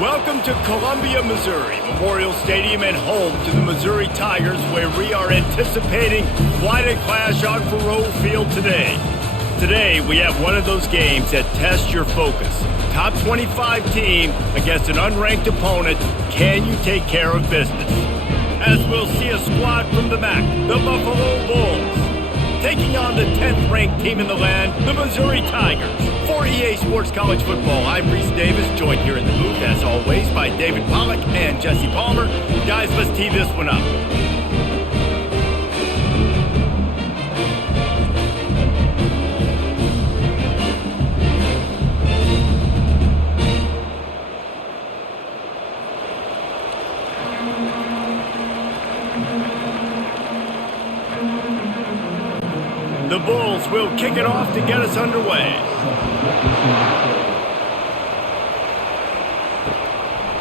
Welcome to Columbia, Missouri, Memorial Stadium and home to the Missouri Tigers, where we are anticipating quite a clash on Faurot Field today. Today, we have one of those games that tests your focus. Top 25 team against an unranked opponent. Can you take care of business? As we'll see a squad from the MAC, the Buffalo Bulls, taking on the 10th ranked team in the land, the Missouri Tigers. For EA Sports College Football, I'm Reese Davis, joined here in the booth, as always, by David Pollack and Jesse Palmer. Guys, let's tee this one up. The Bulls will kick it off to get us underway.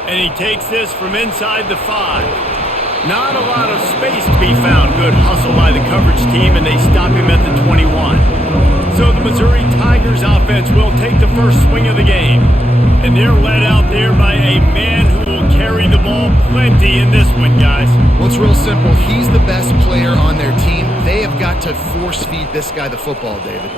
And he takes this from inside the 5. Not a lot of space to be found. Good hustle by the coverage team, and they stop him at the 21. So the Missouri Tigers offense will take the first swing of the game. And they're led out there by a man who will carry the ball plenty in this one, guys. Well, it's real simple. He's the best player on their team. They have got to force feed this guy the football, David.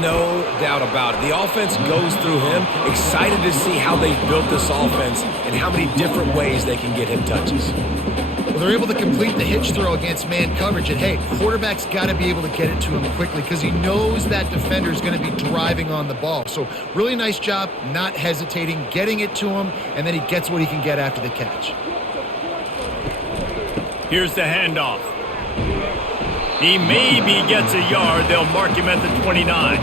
No doubt about it. The offense goes through him. Excited to see how they've built this offense and how many different ways they can get him touches. Well, they're able to complete the hitch throw against man coverage. And, hey, quarterback's got to be able to get it to him quickly because he knows that defender is going to be driving on the ball. So really nice job not hesitating, getting it to him, and then he gets what he can get after the catch. Here's the handoff. He maybe gets a yard. They'll mark him at the 29.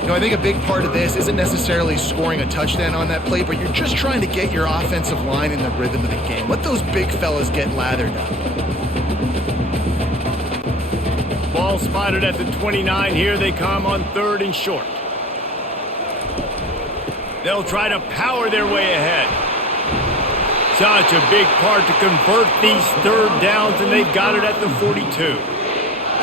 You know, I think a big part of this isn't necessarily scoring a touchdown on that play, but you're just trying to get your offensive line in the rhythm of the game. Let those big fellas get lathered up. Ball spotted at the 29. Here they come on 3rd and short. They'll try to power their way ahead. Such a big part to convert these 3rd downs, and they've got it at the 42.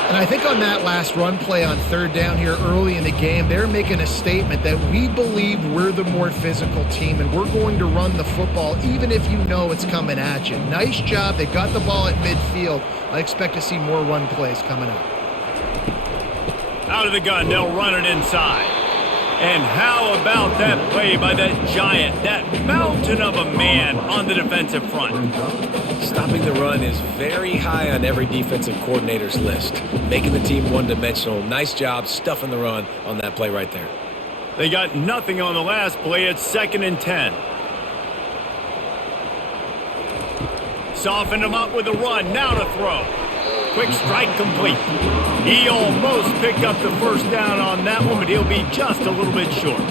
And I think on that last run play on 3rd down here early in the game, they're making a statement that we believe we're the more physical team and we're going to run the football even if you know it's coming at you. Nice job. They got the ball at midfield. I expect to see more run plays coming up. Out of the gun, they'll run it inside. And how about that play by that giant, that mountain of a man on the defensive front? Stopping the run is very high on every defensive coordinator's list. Making the team one-dimensional. Nice job stuffing the run on that play right there. They got nothing on the last play. It's 2nd and 10. Softened him up with a run. Now to throw. Quick strike complete. He almost picked up the first down on that one, but he'll be just a little bit short.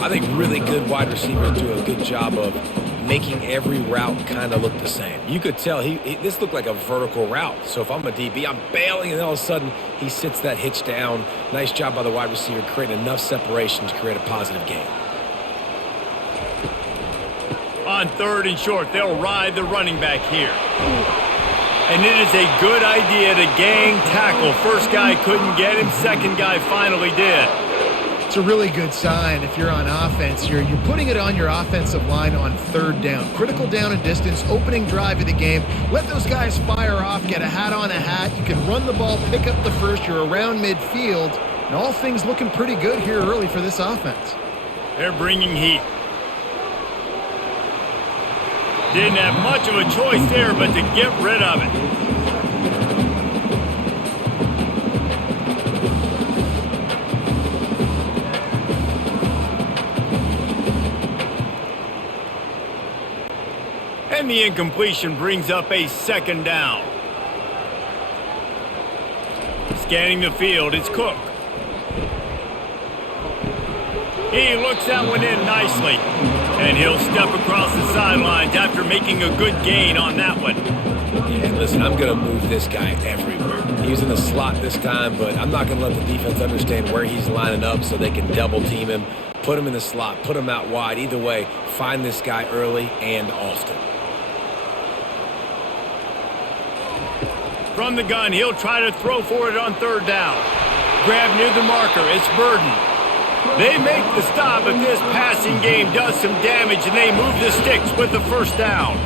I think really good wide receivers do a good job of making every route kind of look the same. You could tell this looked like a vertical route. So if I'm a DB, I'm bailing, and all of a sudden he sits that hitch down. Nice job by the wide receiver creating enough separation to create a positive gain. On 3rd and short, they'll ride the running back here. And it is a good idea to gang tackle. First guy couldn't get him. Second guy finally did. It's a really good sign if you're on offense. You're putting it on your offensive line on 3rd down. Critical down and distance, opening drive of the game. Let those guys fire off, get a hat on a hat. You can run the ball, pick up the first. You're around midfield. And all things looking pretty good here early for this offense. They're bringing heat. Didn't have much of a choice there, but to get rid of it. And the incompletion brings up a 2nd down. Scanning the field, it's Cook. He looks that one in nicely. And he'll step across the sidelines after making a good gain on that one. Yeah, listen, I'm going to move this guy everywhere. He's in the slot this time, but I'm not going to let the defense understand where he's lining up so they can double team him, put him in the slot, put him out wide. Either way, find this guy early and often. From the gun, he'll try to throw for it on 3rd down. Grab near the marker, it's Burden. They make the stop, but this passing game does some damage, and they move the sticks with the first down.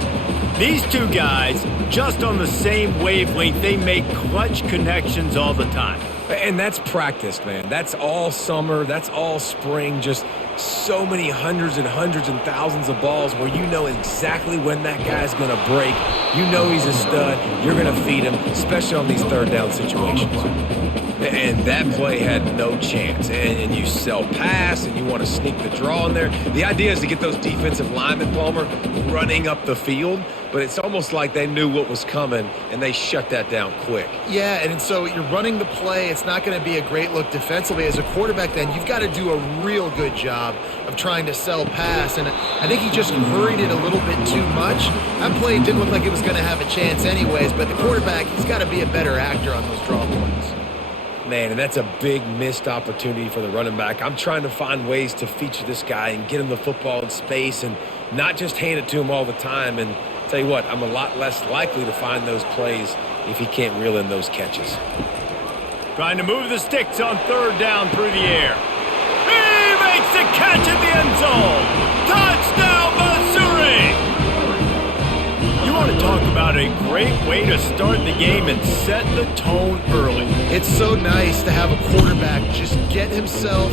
These two guys, just on the same wavelength, they make clutch connections all the time. And that's practiced, man. That's all summer. That's all spring. Just so many hundreds and thousands of balls where you know exactly when that guy's going to break. You know he's a stud. You're going to feed him, especially on these third down situations. And that play had no chance. And you sell pass, and you want to sneak the draw in there. The idea is to get those defensive linemen, Palmer, running up the field. But it's almost like they knew what was coming, and they shut that down quick. Yeah, and so you're running the play. It's not going to be a great look defensively. As a quarterback, then, you've got to do a real good job of trying to sell pass. And I think he just hurried it a little bit too much. That play didn't look like it was going to have a chance anyways, but the quarterback, he's got to be a better actor on those draw points. Man, and that's a big missed opportunity for the running back. I'm trying to find ways to feature this guy and get him the football in space and not just hand it to him all the time. And tell you what, I'm a lot less likely to find those plays if he can't reel in those catches. Trying to move the sticks on third down through the air. He makes the catch in the end zone. Touchdown, Missouri! You want to talk about a great way to start the game and set the tone early. It's so nice to have a quarterback just get himself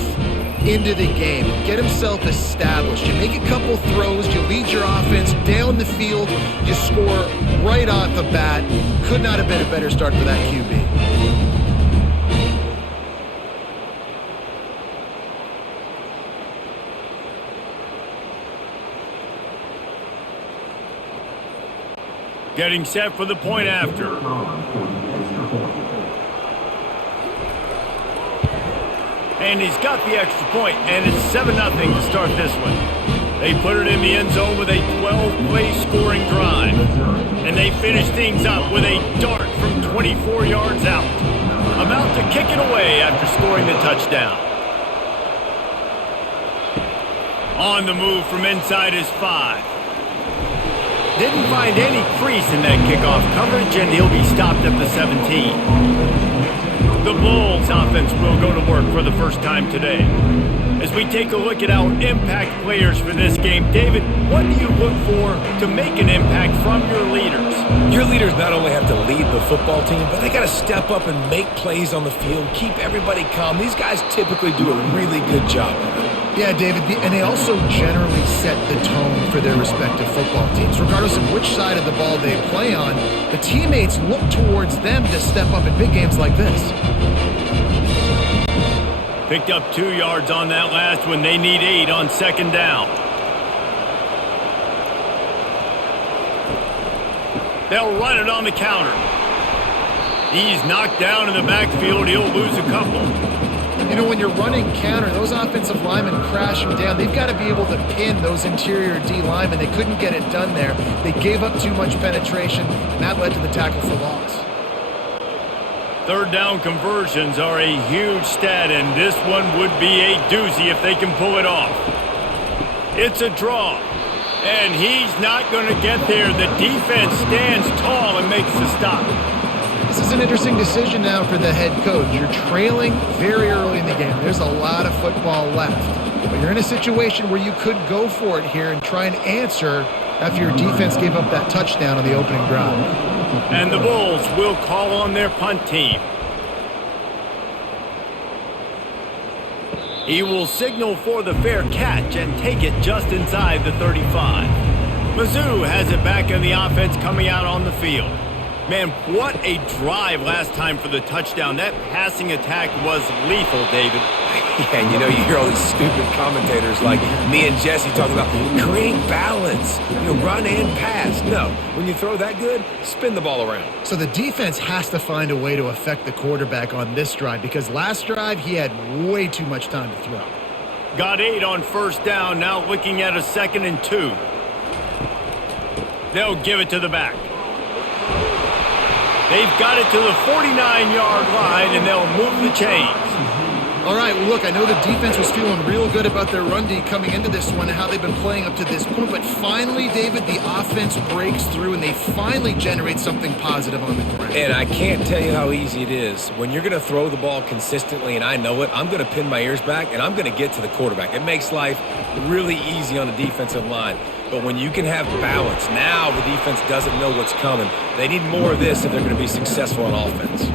into the game, get himself established. You make a couple throws, you lead your offense down the field, you score right off the bat. Could not have been a better start for that QB. Getting set for the point after. And he's got the extra point, and it's 7-0 to start this one. They put it in the end zone with a 12-play scoring drive. And they finish things up with a dart from 24 yards out. About to kick it away after scoring the touchdown. On the move from inside his 5. Didn't find any crease in that kickoff coverage, and he'll be stopped at the 17. The Bulls offense will go to work for the first time today. As we take a look at our impact players for this game, David, what do you look for to make an impact from your leaders? Your leaders not only have to lead the football team, but they got to step up and make plays on the field, keep everybody calm. These guys typically do a really good job of it. Yeah, David, and they also generally set the tone for their respective football teams. Regardless of which side of the ball they play on, the teammates look towards them to step up in big games like this. Picked up 2 yards on that last one. They need 8 on second down. They'll run it on the counter. He's knocked down in the backfield. He'll lose a couple. You know, when you're running counter, those offensive linemen crash them down. They've got to be able to pin those interior D linemen. They couldn't get it done there. They gave up too much penetration, and that led to the tackle for loss. Third down conversions are a huge stat, and this one would be a doozy if they can pull it off. It's a draw, and he's not going to get there. The defense stands tall and makes the stop. This is an interesting decision now for the head coach. You're trailing very early in the game. There's a lot of football left. But you're in a situation where you could go for it here and try and answer after your defense gave up that touchdown on the opening drive. And the Bulls will call on their punt team. He will signal for the fair catch and take it just inside the 35. Mizzou has it back in the offense coming out on the field. Man, what a drive last time for the touchdown. That passing attack was lethal, David. Yeah, and you know, you hear all these stupid commentators like me and Jesse talking about create balance, run and pass. No, when you throw that good, spin the ball around. So the defense has to find a way to affect the quarterback on this drive because last drive he had way too much time to throw. Got 8 on first down, now looking at a 2nd and 2. They'll give it to the back. They've got it to the 49-yard line, and they'll move the chains. All right, well, look, I know the defense was feeling real good about their run D coming into this one and how they've been playing up to this point, but finally, David, the offense breaks through and they finally generate something positive on the ground. And I can't tell you how easy it is. When you're going to throw the ball consistently, and I know it, I'm going to pin my ears back, and I'm going to get to the quarterback. It makes life really easy on the defensive line. But when you can have balance, now the defense doesn't know what's coming. They need more of this if they're going to be successful on offense.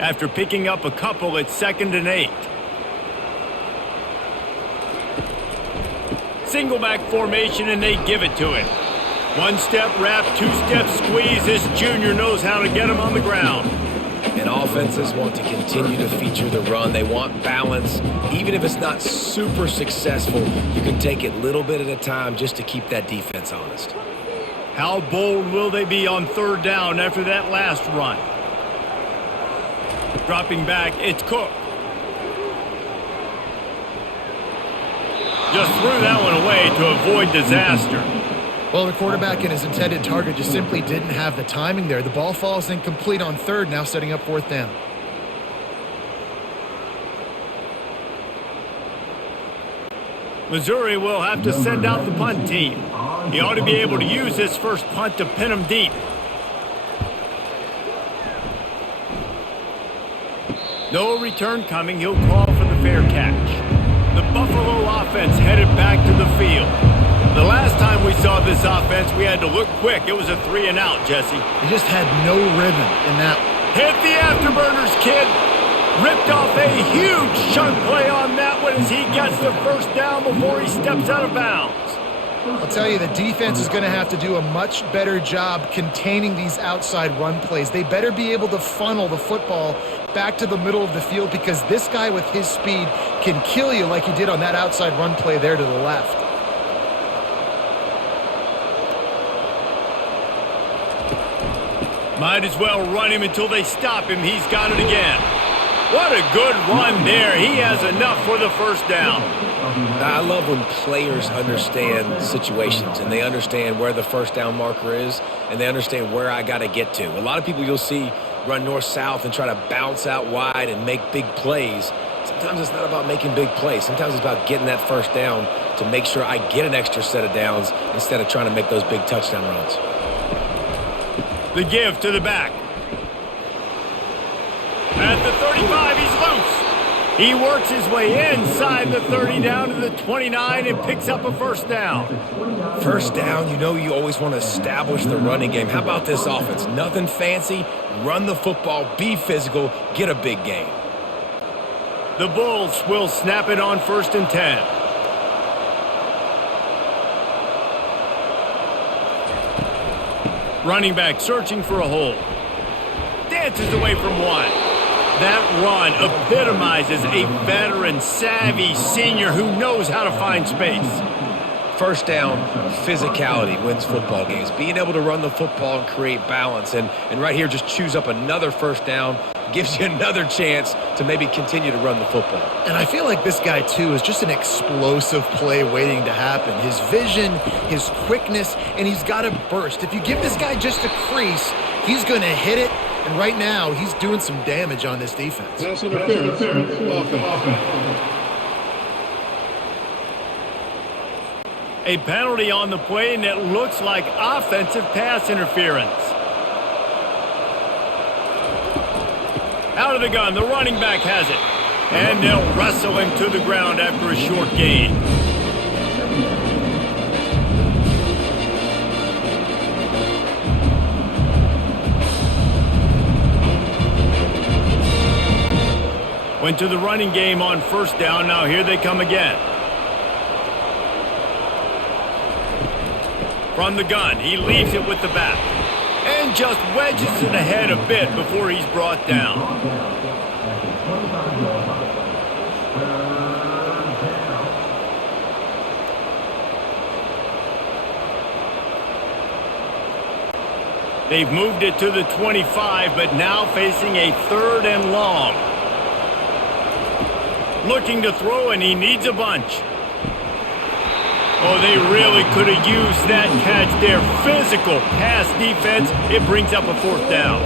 After picking up a couple, it's 2nd and 8. Single back formation, and they give it to him. One-step wrap, two-step squeeze. This junior knows how to get him on the ground. And offenses want to continue to feature the run. They want balance. Even if it's not super successful, you can take it little bit at a time just to keep that defense honest. How bold will they be on 3rd down after that last run? Dropping back, it's Cook. Just threw that one away to avoid disaster. Well, the quarterback and his intended target just simply didn't have the timing there. The ball falls incomplete on 3rd, now setting up 4th down. Missouri will have to send out the punt team. He ought to be able to use this first punt to pin him deep. No return coming. He'll call for the fair catch. The Buffalo offense headed back to the field. The last time we saw this offense, we had to look quick. It was a 3-and-out, Jesse. They just had no rhythm in that one. Hit the afterburners, kid. Ripped off a huge chunk play on that one as he gets the first down before he steps out of bounds. I'll tell you, the defense is going to have to do a much better job containing these outside run plays. They better be able to funnel the football back to the middle of the field because this guy with his speed can kill you like he did on that outside run play there to the left. Might as well run him until they stop him. He's got it again. What a good run there. He has enough for the first down. I love when players understand situations and they understand where the first down marker is and they understand where I got to get to. A lot of people you'll see run north-south and try to bounce out wide and make big plays. Sometimes it's not about making big plays. Sometimes it's about getting that first down to make sure I get an extra set of downs instead of trying to make those big touchdown runs. The give to the back. At the 35, he's loose. He works his way inside the 30 down to the 29 and picks up a first down. First down, you know you always want to establish the running game. How about this offense? Nothing fancy. Run the football, be physical, get a big gain. The Bulls will snap it on 1st and 10. Running back searching for a hole. Dances away from one. That run epitomizes a veteran, savvy senior who knows how to find space. First down, physicality wins football games. Being able to run the football and create balance. And right here, just choose up another first down. Gives you another chance to maybe continue to run the football. And I feel like this guy, too, is just an explosive play waiting to happen. His vision, his quickness, and he's got a burst. If you give this guy just a crease, he's going to hit it. And right now, he's doing some damage on this defense. Pass interference. Offense. A penalty on the play, and it looks like offensive pass interference. Out of the gun, the running back has it. And they'll wrestle him to the ground after a short gain. Went to the running game on first down. Now here they come again. From the gun, he leaves it with the back. And just wedges it ahead a bit before he's brought down. They've moved it to the 25, but now facing a 3rd and long. Looking to throw, and he needs a bunch. Oh, they really could have used that catch there. Physical pass defense. It brings up a fourth down.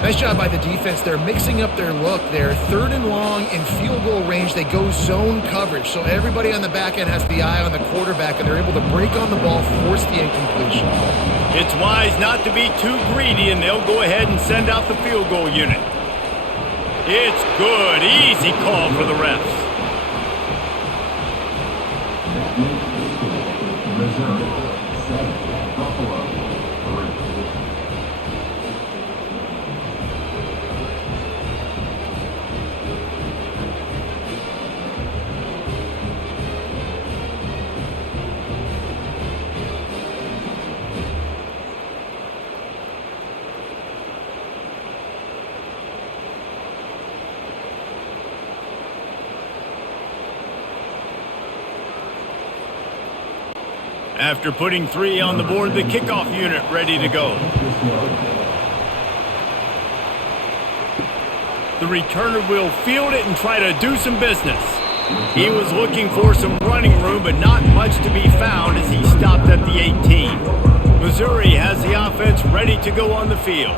Nice job by the defense. They're mixing up their look there. 3rd and long in field goal range. They go zone coverage. So everybody on the back end has the eye on the quarterback, and they're able to break on the ball, force the incompletion. It's wise not to be too greedy, and they'll go ahead and send out the field goal unit. It's good. Easy call for the refs. Missouri 7, Buffalo 3. After putting 3 on the board, the kickoff unit ready to go. The returner will field it and try to do some business. He was looking for some running room, but not much to be found as he stopped at the 18. Missouri has the offense ready to go on the field.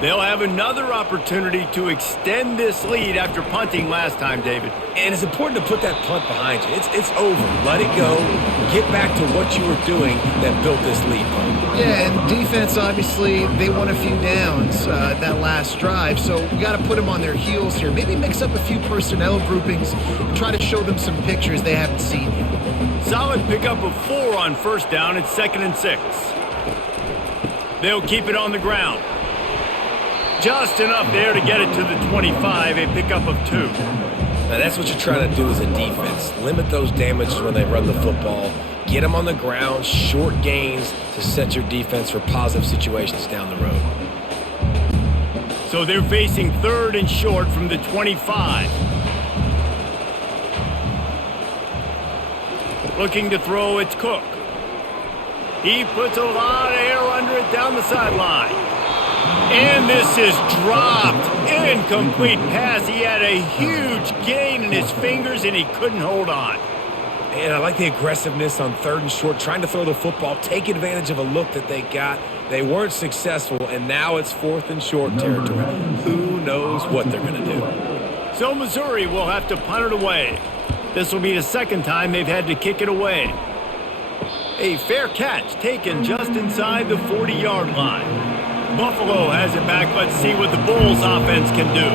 They'll have another opportunity to extend this lead after punting last time, David. And it's important to put that punt behind you. It's over. Let it go. Get back to what you were doing that built this lead. Yeah, and defense, obviously, they won a few downs that last drive, so we got to put them on their heels here. Maybe mix up a few personnel groupings and try to show them some pictures they haven't seen yet. Solid pickup of 4 on first down. It's 2nd and 6. They'll keep it on the ground. Just enough there to get it to the 25, a pickup of 2. Now that's what you're trying to do as a defense. Limit those damages when they run the football. Get them on the ground, short gains to set your defense for positive situations down the road. So they're facing 3rd and short from the 25. Looking to throw, it's Cook. He puts a lot of air under it down the sideline. And this is dropped. Incomplete pass. He had a huge gain in his fingers, and he couldn't hold on. And I like the aggressiveness on 3rd and short, trying to throw the football, take advantage of a look that they got. They weren't successful, and now it's 4th and short territory. Who knows what they're going to do? So Missouri will have to punt it away. This will be the 2nd time they've had to kick it away. A fair catch taken just inside the 40-yard line. Buffalo has it back. Let's see what the Bulls offense can do.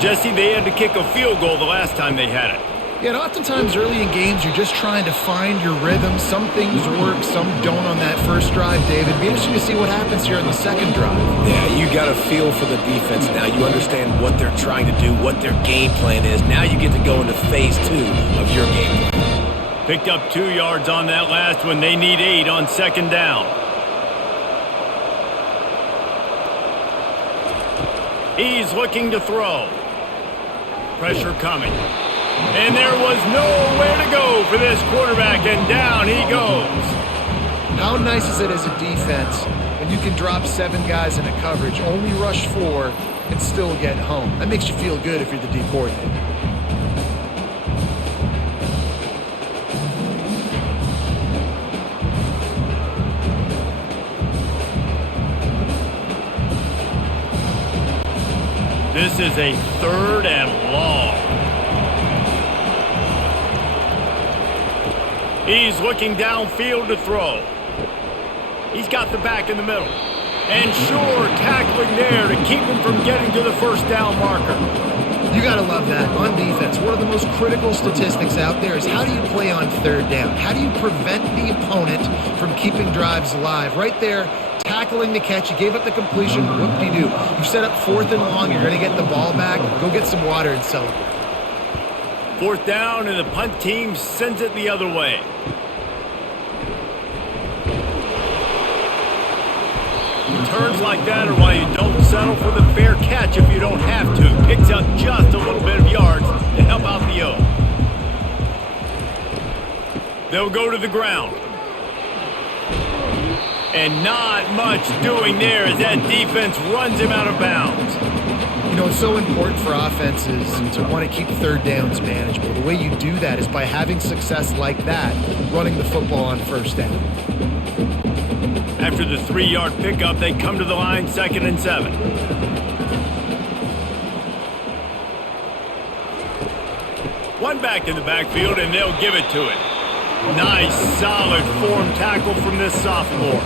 Jesse, they had to kick a field goal the last time they had it. Yeah, and oftentimes early in games, you're just trying to find your rhythm. Some things work, some don't on that first drive, David. Be interesting to see what happens here in the 2nd drive. Yeah, you got a feel for the defense now. You understand what they're trying to do, what their game plan is. Now you get to go into phase 2 of your game plan. Picked up 2 yards on that last one. They need 8 on 2nd down. He's looking to throw. Pressure coming. And there was nowhere to go for this quarterback, and down he goes. How nice is it as a defense when you can drop 7 guys in a coverage, only rush 4, and still get home? That makes you feel good if you're the D coordinator. This is a 3rd and long. He's looking downfield to throw. He's got the back in the middle. And sure, tackling there to keep him from getting to the first down marker. You got to love that. On defense, one of the most critical statistics out there is how do you play on 3rd down? How do you prevent the opponent from keeping drives alive? Right there, tackling the catch. You gave up the completion. What do? You set up 4th and long. You're going to get the ball back. Go get some water and celebrate. 4th down, and the punt team sends it the other way. Returns like that are why you don't settle for the fair catch if you don't have to. Picks up just a little bit of yards to help out the O. They'll go to the ground. And not much doing there as that defense runs him out of bounds. You know, it's so important for offenses to want to keep third downs manageable. The way you do that is by having success like that, running the football on first down. After the 3-yard pickup, they come to the line, 2nd and 7. One back in the backfield, and they'll give it to it. Nice, solid form tackle from this sophomore.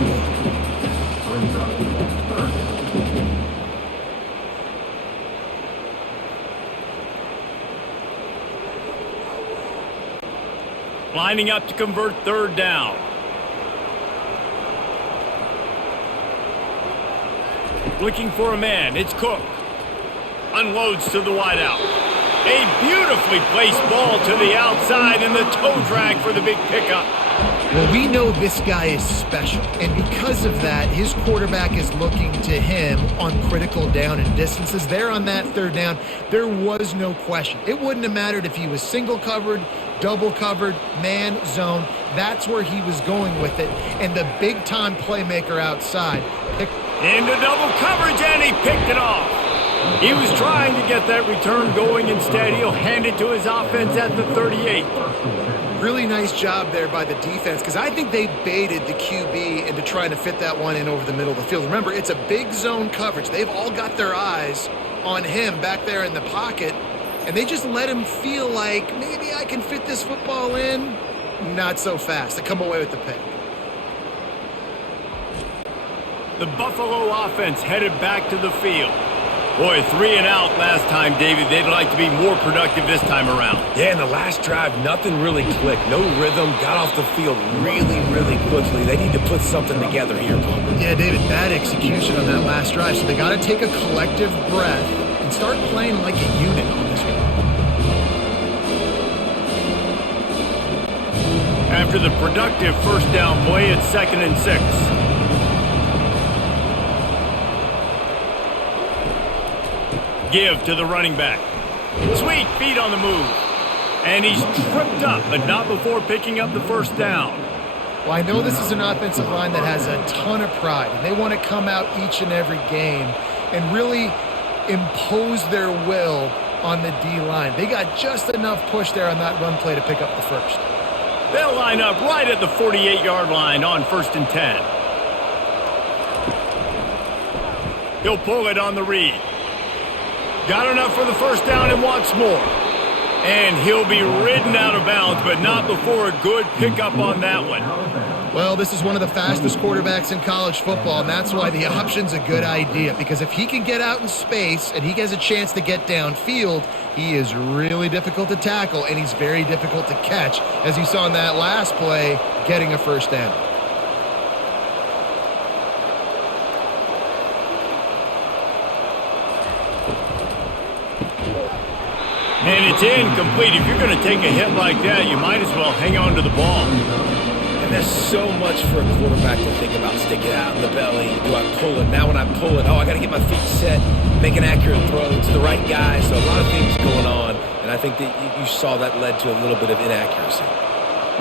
Lining up to convert 3rd down. Looking for a man. It's Cook. Unloads to the wideout. A beautifully placed ball to the outside and the toe drag for the big pickup. Well, we know this guy is special, and because of that, his quarterback is looking to him on critical down and distances. There on that 3rd down, there was no question. It wouldn't have mattered if he was single covered, double covered, man, zone. That's where he was going with it, and the big-time playmaker outside picked into double coverage, and he picked it off. He was trying to get that return going. Instead, he'll hand it to his offense at the 38. Really nice job there by the defense, because I think they baited the QB into trying to fit that one in over the middle of the field. Remember, it's a big zone coverage. They've all got their eyes on him back there in the pocket, and they just let him feel like, maybe I can fit this football in. Not so fast. They come away with the pick. The Buffalo offense headed back to the field. Boy, 3 and out last time, David. They'd like to be more productive this time around. Yeah, in the last drive, nothing really clicked. No rhythm, got off the field really, really quickly. They need to put something together here, Palmer. Yeah, David, bad execution on that last drive. So they got to take a collective breath and start playing like a unit on this one. After the productive 1st down play, it's 2nd and 6. Give to the running back. Sweet feet on the move. And he's tripped up, but not before picking up the 1st down. Well, I know this is an offensive line that has a ton of pride, and they want to come out each and every game and really impose their will on the D-line. They got just enough push there on that run play to pick up the 1st. They'll line up right at the 48-yard line on 1st and 10. He'll pull it on the read. Got enough for the 1st down and wants more. And he'll be ridden out of bounds, but not before a good pickup on that one. Well, this is one of the fastest quarterbacks in college football, and that's why the option's a good idea. Because if he can get out in space and he has a chance to get downfield, he is really difficult to tackle, and he's very difficult to catch, as you saw in that last play, getting a 1st down. And it's incomplete. If you're going to take a hit like that, you might as well hang on to the ball. And there's so much for a quarterback to think about. Stick it out in the belly. Do I pull it? Now when I pull it, I got to get my feet set, make an accurate throw to the right guy. So a lot of things going on. And I think that you saw that led to a little bit of inaccuracy.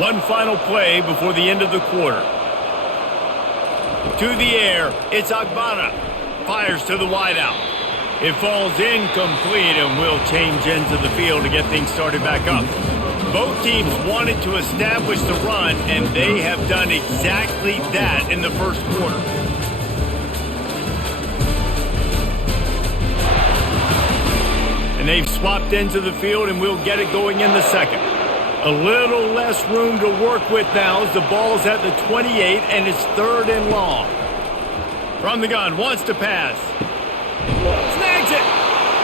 One final play before the end of the quarter. To the air, it's Agbana. Fires to the wideout. It falls incomplete and will change ends of the field to get things started back up. Both teams wanted to establish the run, and they have done exactly that in the 1st quarter. And they've swapped ends of the field, and we'll get it going in the 2nd. A little less room to work with now as the ball's at the 28, and it's 3rd and long. From the gun, wants to pass. Snags it!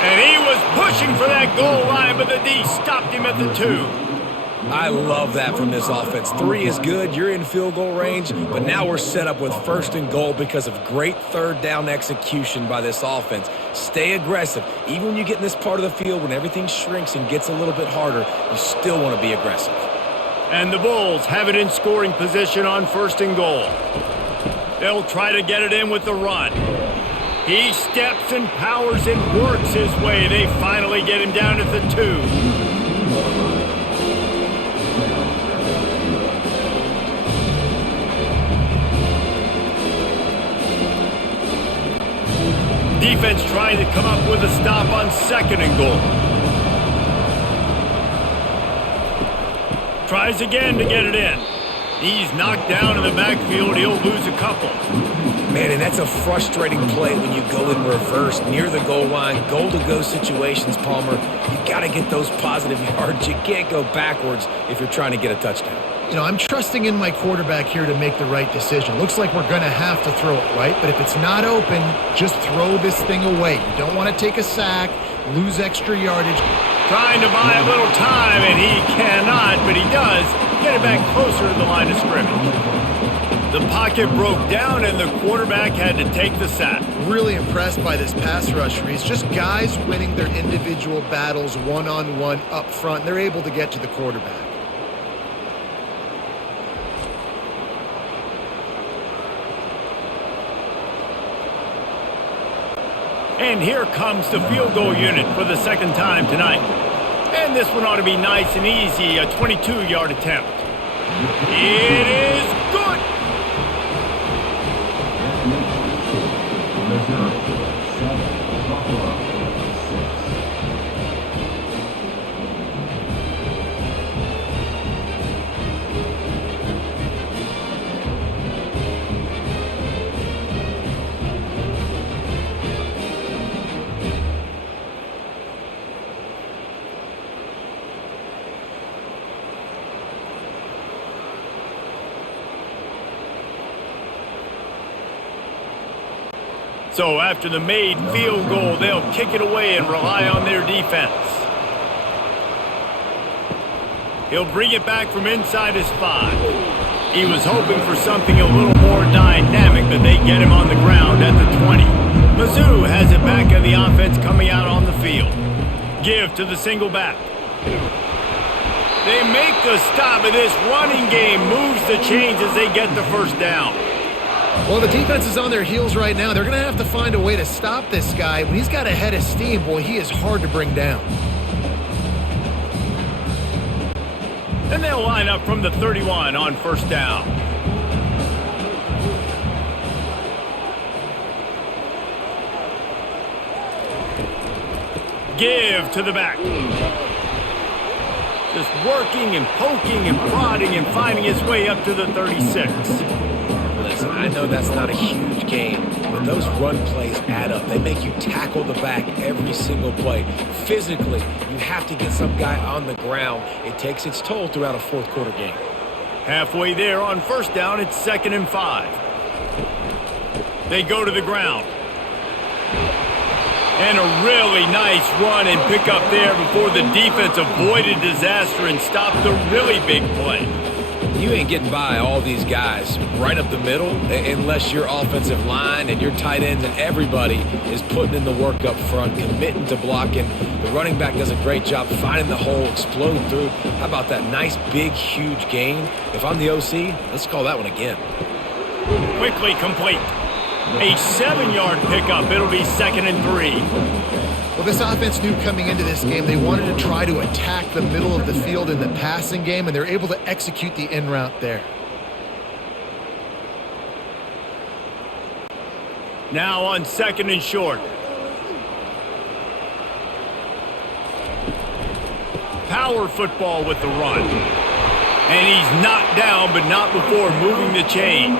And he was pushing for that goal line, but the D stopped him at the 2. I love that from this offense. 3 is good. You're in field goal range, but now we're set up with 1st and goal because of great 3rd down execution by this offense. Stay aggressive. Even when you get in this part of the field, when everything shrinks and gets a little bit harder, you still want to be aggressive. And the Bulls have it in scoring position on 1st and goal. They'll try to get it in with the run. He steps and powers and works his way. They finally get him down at the 2. defense trying to come up with a stop on 2nd and goal. Tries again to get it in. He's knocked down in the backfield. He'll lose a couple. Man, and that's a frustrating play when you go in reverse near the goal line. Goal-to-go situations, Palmer. You got to get those positive yards. You can't go backwards if you're trying to get a touchdown. You know, I'm trusting in my quarterback here to make the right decision. Looks like we're going to have to throw it, right? But if it's not open, just throw this thing away. You don't want to take a sack, lose extra yardage. Trying to buy a little time, and he cannot, but he does get it back closer to the line of scrimmage. The pocket broke down, and the quarterback had to take the sack. Really impressed by this pass rush, Reese. Just guys winning their individual battles one-on-one up front. They're able to get to the quarterback. And here comes the field goal unit for the 2nd time tonight. And this one ought to be nice and easy, a 22-yard attempt. It is good! Missouri 7, Buffalo 6. So after the made field goal, they'll kick it away and rely on their defense. He'll bring it back from inside his 5. He was hoping for something a little more dynamic, but they get him on the ground at the 20. Mizzou has it back in the offense coming out on the field. Give to the single back. They make the stop, and this running game moves the chains as they get the first down. Well, the defense is on their heels right now. They're going to have to find a way to stop this guy. When he's got a head of steam, boy, he is hard to bring down. And they'll line up from the 31 on 1st down. Give to the back. Just working and poking and prodding and finding his way up to the 36. Listen, I know that's not a huge game, but those run plays add up. They make you tackle the back every single play. Physically, you have to get some guy on the ground. It takes its toll throughout a 4th quarter game. Halfway there on 1st down, it's 2nd and 5. They go to the ground. And a really nice run and pick up there before the defense avoided disaster and stopped the really big play. You ain't getting by all these guys right up the middle unless your offensive line and your tight ends and everybody is putting in the work up front, committing to blocking. The running back does a great job finding the hole, exploding through. How about that nice, big, huge gain? If I'm the OC, let's call that one again. Quickly complete. A 7-yard pickup. It'll be 2nd and 3. Well, this offense knew coming into this game they wanted to try to attack the middle of the field in the passing game, and they're able to execute the in route there. Now on 2nd and short. Power football with the run. And he's knocked down, but not before moving the chains.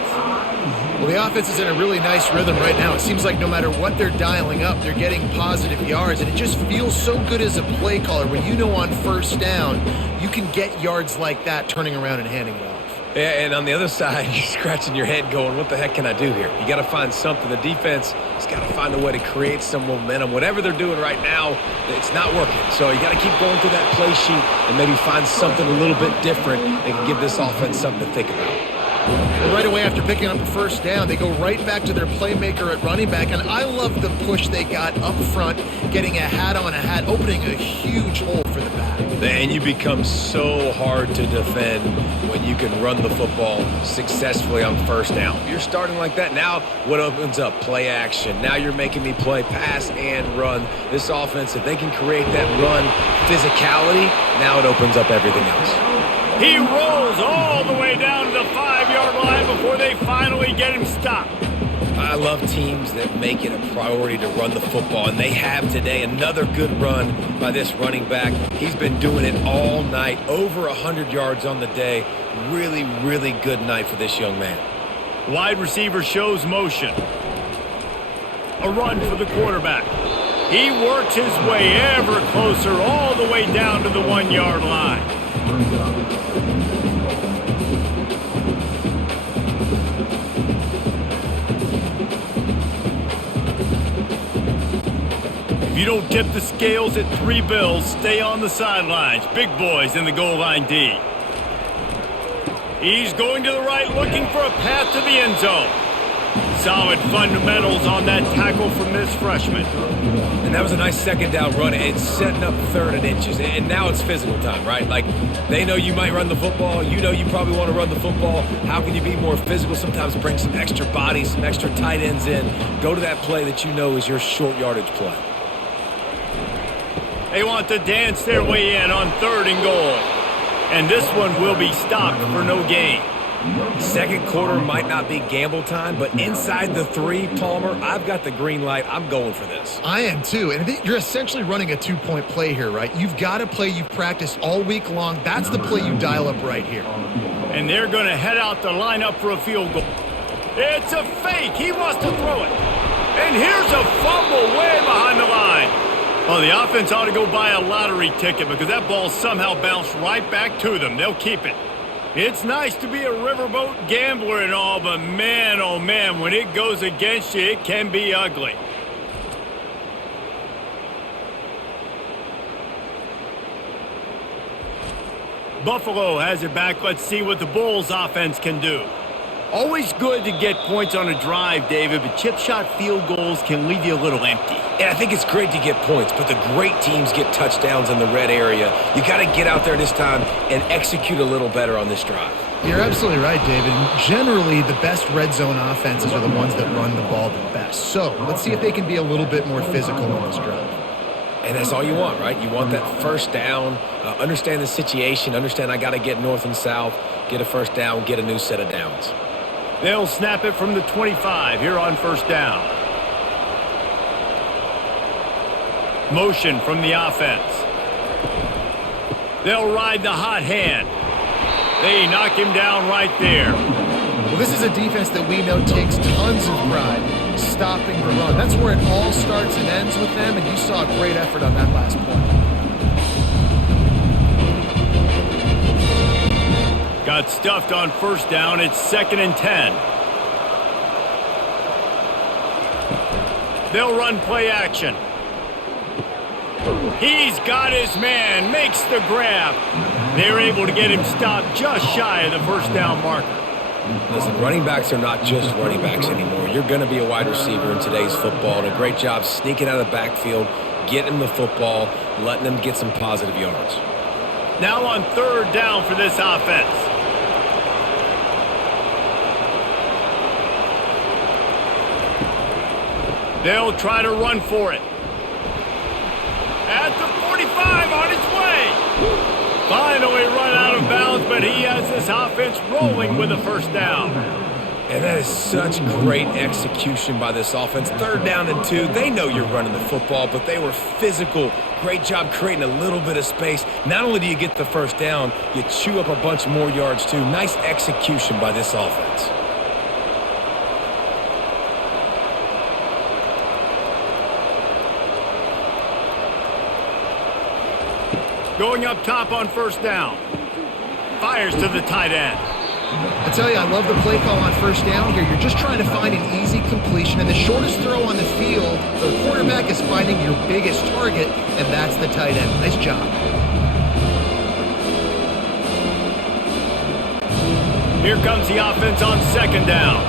Well, the offense is in a really nice rhythm right now. It seems like no matter what they're dialing up, they're getting positive yards, and it just feels so good as a play caller when you know on 1st down you can get yards like that turning around and handing it off. Yeah, and on the other side, you're scratching your head going, what the heck can I do here? You got to find something. The defense has got to find a way to create some momentum. Whatever they're doing right now, it's not working. So you got to keep going through that play sheet and maybe find something a little bit different that can give this offense something to think about. Well, right away after picking up a 1st down, they go right back to their playmaker at running back, and I love the push they got up front, getting a hat on a hat, opening a huge hole for the back. And you become so hard to defend when you can run the football successfully on 1st down. If you're starting like that, now what opens up? Play action. Now you're making me play pass and run. This offense, if they can create that run physicality, now it opens up everything else. He rolls all the way down to the 5-yard line before they finally get him stopped. I love teams that make it a priority to run the football, and they have today. Another good run by this running back. He's been doing it all night, over 100 yards on the day. Really, really good night for this young man. Wide receiver shows motion. A run for the quarterback. He works his way ever closer all the way down to the 1-yard line. If you don't tip the scales at 3 bills, stay on the sidelines. Big boys in the goal line D. He's going to the right, looking for a path to the end zone. Solid fundamentals on that tackle from this freshman. And that was a nice second down run. It's setting up 3rd and inches. And now it's physical time, right? Like, they know you might run the football. You know you probably want to run the football. How can you be more physical? Sometimes bring some extra bodies, some extra tight ends in. Go to that play that you know is your short yardage play. They want to dance their way in on 3rd and goal. And this one will be stopped for no gain. Second quarter might not be gamble time, but inside the 3, Palmer, I've got the green light. I'm going for this. I am too. And you're essentially running a 2-point play here, right? You've got a play you've practiced all week long. That's the play you dial up right here. And they're going to head out the lineup for a field goal. It's a fake. He wants to throw it. And here's a fumble way behind the line. Oh, the offense ought to go buy a lottery ticket because that ball somehow bounced right back to them. They'll keep it. It's nice to be a riverboat gambler and all, but man, oh man, when it goes against you, it can be ugly. Buffalo has it back. Let's see what the Bulls offense can do. Always good to get points on a drive, David, but chip shot field goals can leave you a little empty. And I think it's great to get points, but the great teams get touchdowns in the red area. You got to get out there this time and execute a little better on this drive. You're absolutely right, David. Generally, the best red zone offenses are the ones that run the ball the best. So let's see if they can be a little bit more physical on this drive. And that's all you want, right? You want that first down, understand the situation, understand I got to get north and south, get a first down, get a new set of downs. They'll snap it from the 25 here on 1st down. Motion from the offense. They'll ride the hot hand. They knock him down right there. Well, this is a defense that we know takes tons of pride stopping the run. That's where it all starts and ends with them, and you saw a great effort on that last play. Got stuffed on 1st down. It's 2nd and 10. They'll run play action. He's got his man, makes the grab. They're able to get him stopped just shy of the 1st down marker. Listen, running backs are not just running backs anymore. You're going to be a wide receiver in today's football, and a great job sneaking out of the backfield, getting the football, letting them get some positive yards. Now on 3rd down for this offense. They'll try to run for it. At the 45 on his way. Finally run out of bounds, but he has this offense rolling with a 1st down. And that is such great execution by this offense. 3rd down and 2. They know you're running the football, but they were physical. Great job creating a little bit of space. Not only do you get the 1st down, you chew up a bunch more yards too. Nice execution by this offense. Going up top on 1st down. Fires to the tight end. I tell you, I love the play call on 1st down here. You're just trying to find an easy completion, and the shortest throw on the field, the quarterback is finding your biggest target, and that's the tight end. Nice job. Here comes the offense on 2nd down.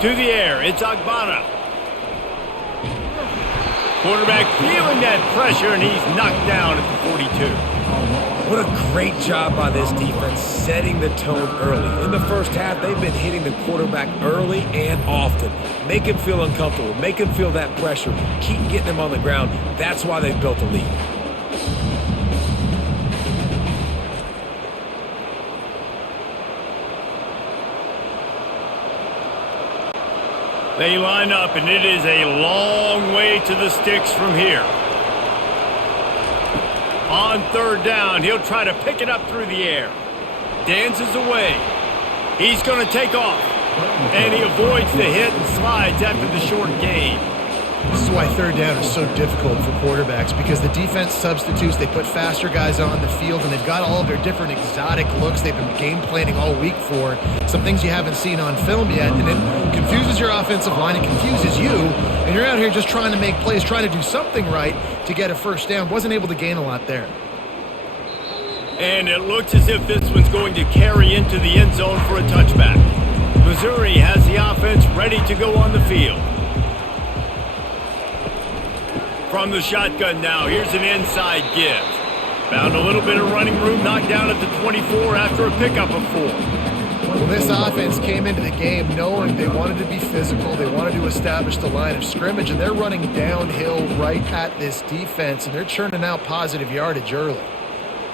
To the air, it's Agbana. Quarterback feeling that pressure, and he's knocked down at the 42. What a great job by this defense setting the tone early. In the 1st half, they've been hitting the quarterback early and often. Make him feel uncomfortable. Make him feel that pressure. Keep getting him on the ground. That's why they've built a lead. They line up, and it is a long way to the sticks from here. On third down, he'll try to pick it up through the air. Dances away. He's going to take off. And he avoids the hit and slides after the short gain. This is why third down is so difficult for quarterbacks, because the defense substitutes. They put faster guys on the field, and they've got all of their different exotic looks they've been game planning all week for. Some things you haven't seen on film yet, and it confuses your offensive line. It confuses you, and you're out here just trying to make plays, trying to do something right to get a first down. Wasn't able to gain a lot there. And it looks as if this one's going to carry into the end zone for a touchback. Missouri has the offense ready to go on the field. From the shotgun now, here's an inside give. Found a little bit of running room, knocked down at the 24 after a pickup of 4. Well, this offense came into the game knowing they wanted to be physical. They wanted to establish the line of scrimmage, and they're running downhill right at this defense, and they're churning out positive yardage early.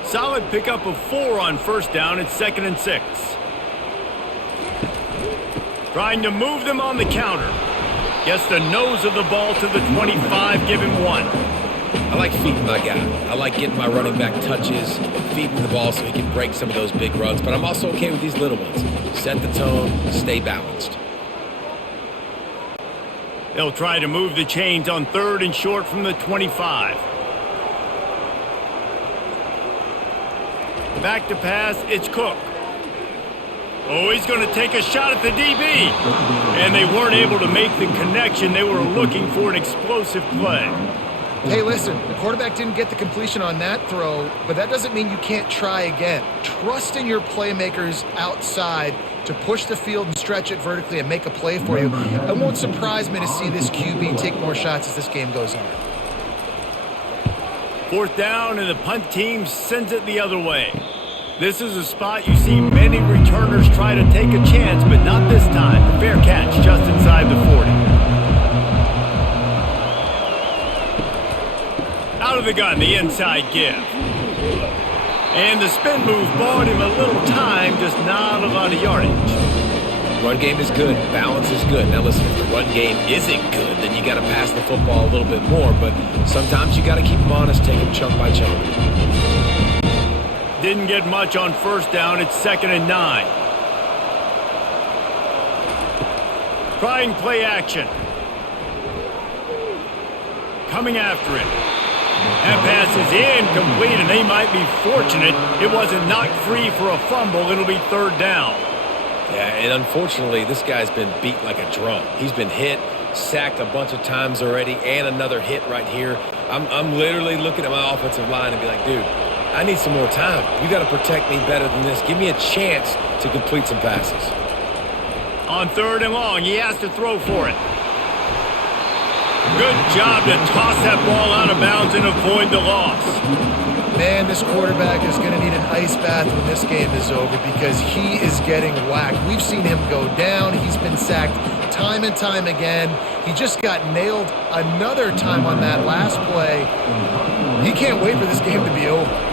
Solid pickup of 4 on first down. It's 2nd and 6. Trying to move them on the counter. Gets the nose of the ball to the 25, give him 1. I like feeding my guy. I like getting my running back touches, feeding the ball so he can break some of those big runs, but I'm also okay with these little ones. Set the tone, stay balanced. They'll try to move the chains on 3rd and short from the 25. Back to pass, it's Cook. Oh, he's going to take a shot at the DB. And they weren't able to make the connection. They were looking for an explosive play. Hey, listen, the quarterback didn't get the completion on that throw, but that doesn't mean you can't try again. Trust in your playmakers outside to push the field and stretch it vertically and make a play for you. It won't surprise me to see this QB take more shots as this game goes on. 4th down, and the punt team sends it the other way. This is a spot you see many returners try to take a chance, but not this time. Fair catch just inside the 40. Out of the gun, the inside give. And the spin move bought him a little time, just not a lot of yardage. Run game is good. Balance is good. Now listen, if the run game isn't good, then you got to pass the football a little bit more, but sometimes you got to keep them honest, take them chunk by chunk. Didn't get much on first down. It's 2nd and 9. Trying play action. Coming after it. That pass is incomplete, and they might be fortunate it wasn't knocked free for a fumble. It'll be 3rd down. Yeah, and unfortunately, this guy's been beat like a drum. He's been hit, sacked a bunch of times already, and another hit right here. I'm literally looking at my offensive line and be like, dude, I need some more time. You got to protect me better than this. Give me a chance to complete some passes. On 3rd and long, he has to throw for it. Good job to toss that ball out of bounds and avoid the loss. Man, this quarterback is going to need an ice bath when this game is over because he is getting whacked. We've seen him go down. He's been sacked time and time again. He just got nailed another time on that last play. He can't wait for this game to be over.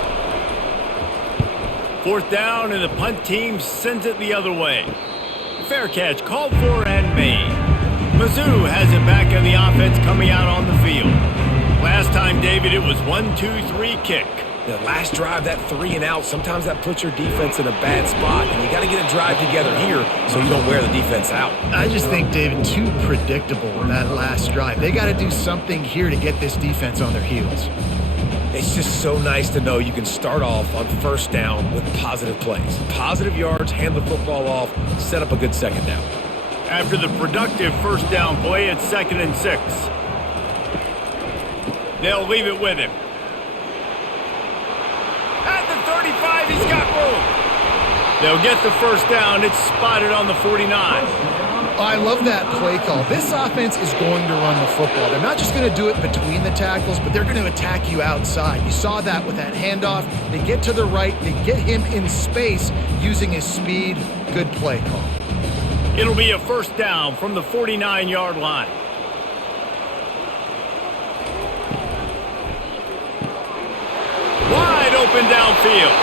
4th down, and the punt team sends it the other way. Fair catch called for and made. Mizzou has it back in the offense coming out on the field. Last time, David, it was 1-2-3 kick. The last drive, that 3 and out, sometimes that puts your defense in a bad spot, and you got to get a drive together here so you don't wear the defense out. I just think, David, too predictable in that last drive. They got to do something here to get this defense on their heels. It's just so nice to know you can start off on first down with positive plays. Positive yards, hand the football off, set up a good second down. After the productive first down play, it's 2nd and 6. They'll leave it with him. At the 35, he's got room. They'll get the first down. It's spotted on the 49. I love that play call. This offense is going to run the football. They're not just going to do it between the tackles, but they're going to attack you outside. You saw that with that handoff. They get to the right. They get him in space using his speed. Good play call. It'll be a first down from the 49-yard line. Wide open downfield.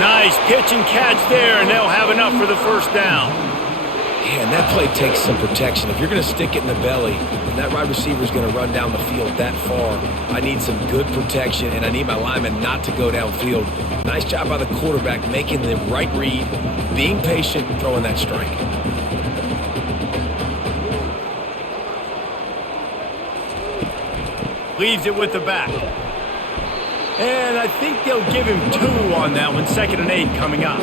Nice pitch and catch there, and they'll have enough for the first down. Yeah, and that play takes some protection. If you're going to stick it in the belly, and that wide receiver is going to run down the field that far, I need some good protection, and I need my lineman not to go downfield. Nice job by the quarterback making the right read, being patient, and throwing that strike. Leaves it with the back. And I think they'll give him 2 on that one. 2nd and 8 coming up.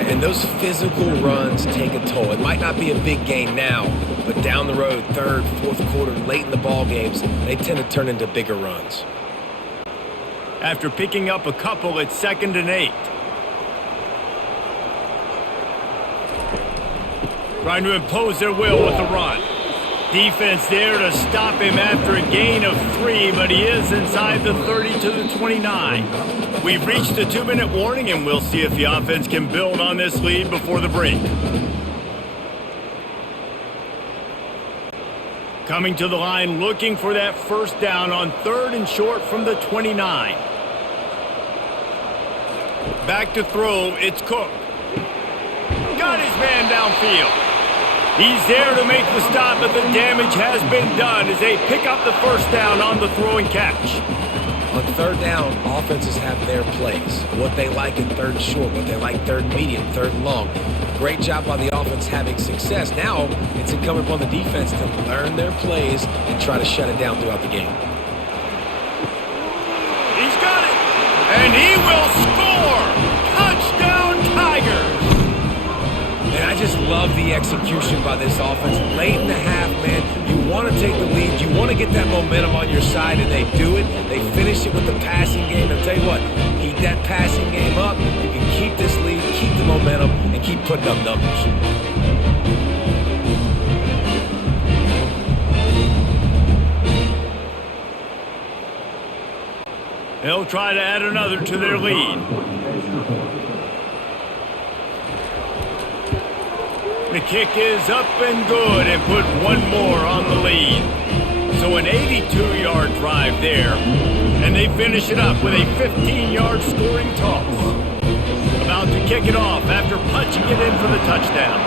And those physical runs take a toll. It might not be a big gain now, but down the road, 3rd, 4th quarter, late in the ball games, they tend to turn into bigger runs. After picking up a couple, it's 2nd and 8. Trying to impose their will with the run. Defense there to stop him after a gain of 3, but he is inside the 30 to the 29. We've reached the 2-minute warning, and we'll see if the offense can build on this lead before the break. Coming to the line, looking for that first down on 3rd and short from the 29. Back to throw, it's Cook. Got his man downfield. He's there to make the stop, but the damage has been done as they pick up the first down on the throwing catch. On 3rd down, offenses have their plays. What they like in 3rd and short, what they like 3rd and medium, 3rd and long. Great job by the offense having success. Now it's incumbent upon the defense to learn their plays and try to shut it down throughout the game. He's got it, and he will score! Touchdown Tigers! And I just love the execution by this offense. Late in the half, man, you want to take the lead. You want to get that momentum on your side, and they do it. They finish it with the passing game. And I'll tell you what, keep that passing game up. You can keep this lead, keep the momentum, and keep putting up numbers. They'll try to add another to their lead. The kick is up and good and put 1 more on the lead. So an 82-yard drive there. And they finish it up with a 15-yard scoring toss. About to kick it off after punching it in for the touchdown.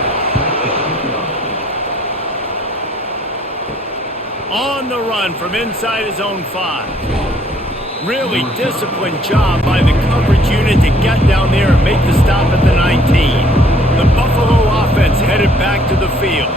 On the run from inside his own 5. Really disciplined job by the coverage unit to get down there and make the stop at the 19. The Buffalo offense headed back to the field.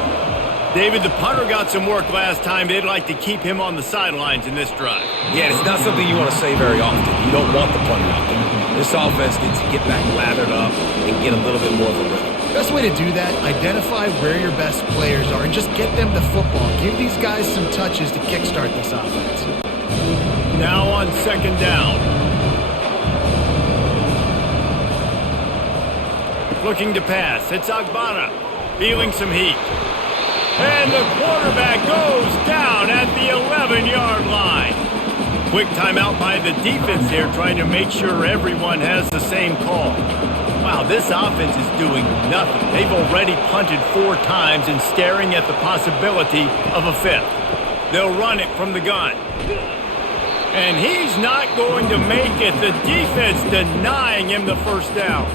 David, the punter got some work last time. They'd like to keep him on the sidelines in this drive. Yeah, it's not something you want to say very often. You don't want the punter out there. This offense needs to get back lathered up and get a little bit more of a rhythm. Best way to do that, identify where your best players are and just get them the football. Give these guys some touches to kickstart this offense. Now on 2nd down. Looking to pass. It's Agbana. Feeling some heat. And the quarterback goes down at the 11-yard line. Quick timeout by the defense there, trying to make sure everyone has the same call. Wow, this offense is doing nothing. They've already punted 4 times and staring at the possibility of a 5th. They'll run it from the gun. And he's not going to make it. The defense denying him the first down.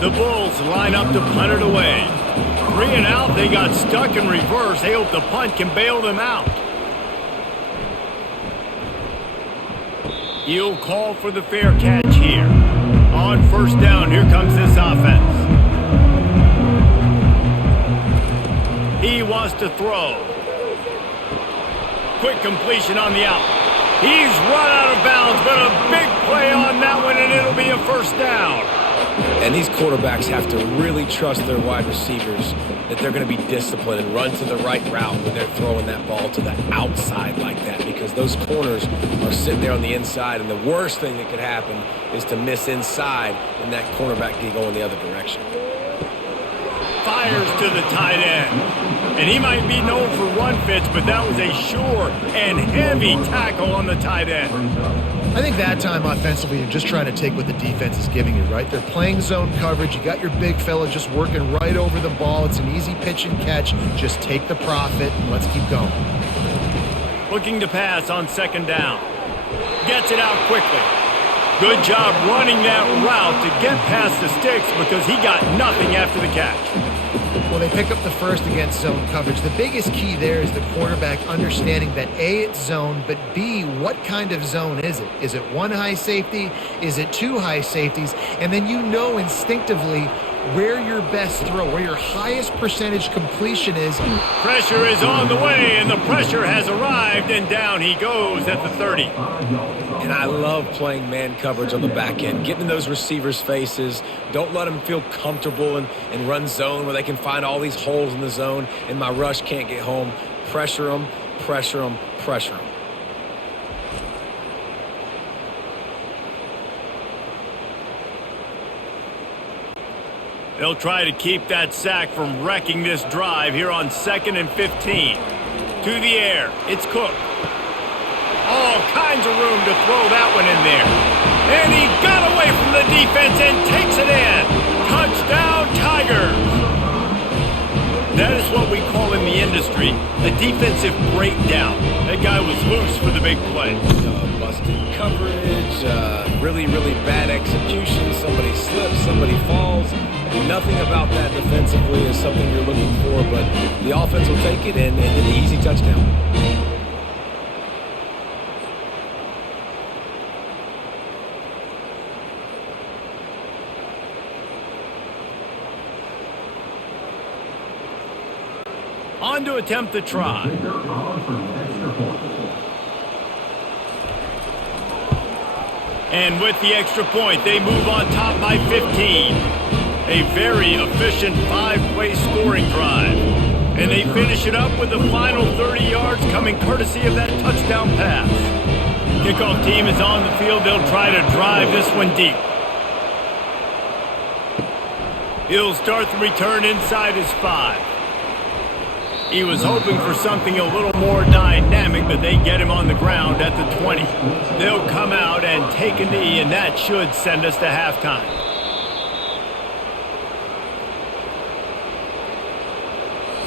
The Bulls line up to punt it away. 3 and out, they got stuck in reverse. They hope the punt can bail them out. He'll call for the fair catch here. On 1st down, here comes this offense. He wants to throw. Quick completion on the out. He's run out of bounds, but a big play on that one, and it'll be a first down. And these quarterbacks have to really trust their wide receivers that they're going to be disciplined and run to the right route when they're throwing that ball to the outside like that, because those corners are sitting there on the inside, and the worst thing that could happen is to miss inside and that cornerback can go in the other direction. Fires to the tight end. And he might be known for run fits, but that was a sure and heavy tackle on the tight end. I think that time offensively, you're just trying to take what the defense is giving you, right? They're playing zone coverage. You got your big fella just working right over the ball. It's an easy pitch and catch. Just take the profit and let's keep going. Looking to pass on 2nd down. Gets it out quickly. Good job running that route to get past the sticks because he got nothing after the catch. Well, they pick up the first against zone coverage. The biggest key there is the quarterback understanding that A, it's zone, but B, what kind of zone is it? Is it one high safety? Is it two high safeties? And then you know instinctively where your best throw, where your highest percentage completion is. Pressure is on the way, and the pressure has arrived, and down he goes at the 30. And I love playing man coverage on the back end, getting in those receivers' faces. Don't let them feel comfortable and run zone where they can find all these holes in the zone, and my rush can't get home. Pressure them, pressure them, pressure them. They'll try to keep that sack from wrecking this drive here on 2nd and 15. To the air, it's Cook. All kinds of room to throw that one in there. And he got away from the defense and takes it in. Touchdown, Tigers! That is what we call in the industry a defensive breakdown. That guy was loose for the big play. Busted coverage, really, really bad execution. Somebody slips, somebody falls. Nothing about that defensively is something you're looking for, but the offense will take it and an easy touchdown. On to attempt the try. And with the extra point, they move on top by 15. A very efficient 5-play scoring drive. And they finish it up with the final 30 yards coming courtesy of that touchdown pass. Kickoff team is on the field. They'll try to drive this one deep. He'll start the return inside his 5. He was hoping for something a little more dynamic, but they get him on the ground at the 20. They'll come out and take a knee, and that should send us to halftime.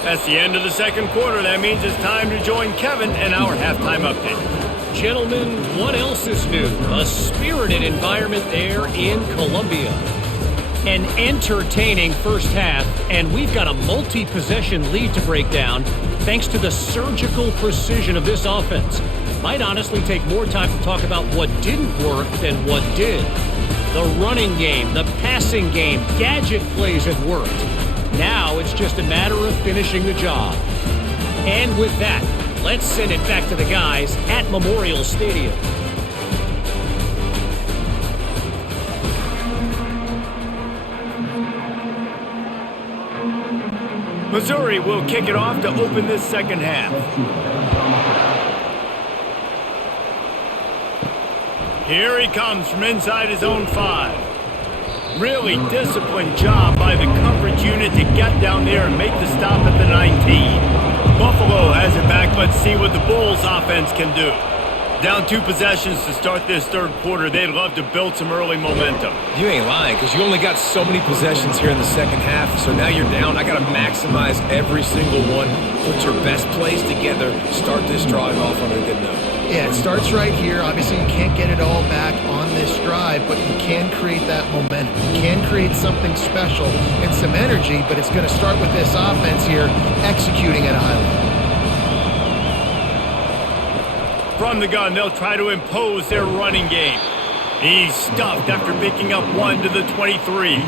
That's the end of the second quarter. That means it's time to join Kevin and our halftime update. Gentlemen, what else is new? A spirited environment there in Columbia. An entertaining first half, and we've got a multi-possession lead to break down thanks to the surgical precision of this offense. Might honestly take more time to talk about what didn't work than what did. The running game, the passing game, gadget plays had worked. Now it's just a matter of finishing the job. And with that, let's send it back to the guys at Memorial Stadium. Missouri will kick it off to open this second half. Here he comes from inside his own 5. Really disciplined job by the coverage unit to get down there and make the stop at the 19. Buffalo has it back. Let's see what the Bulls offense can do. Down 2 possessions to start this third quarter. They'd love to build some early momentum. You ain't lying, because you only got so many possessions here in the second half, so now you're down. I got to maximize every single one. Put your best plays together. Start this drive off on a good note. Yeah, it starts right here. Obviously, you can't get it all back on this drive, but you can create that momentum. You can create something special and some energy, but it's going to start with this offense here executing at a high level. From the gun, they'll try to impose their running game. He's stuffed after picking up 1 to the 23.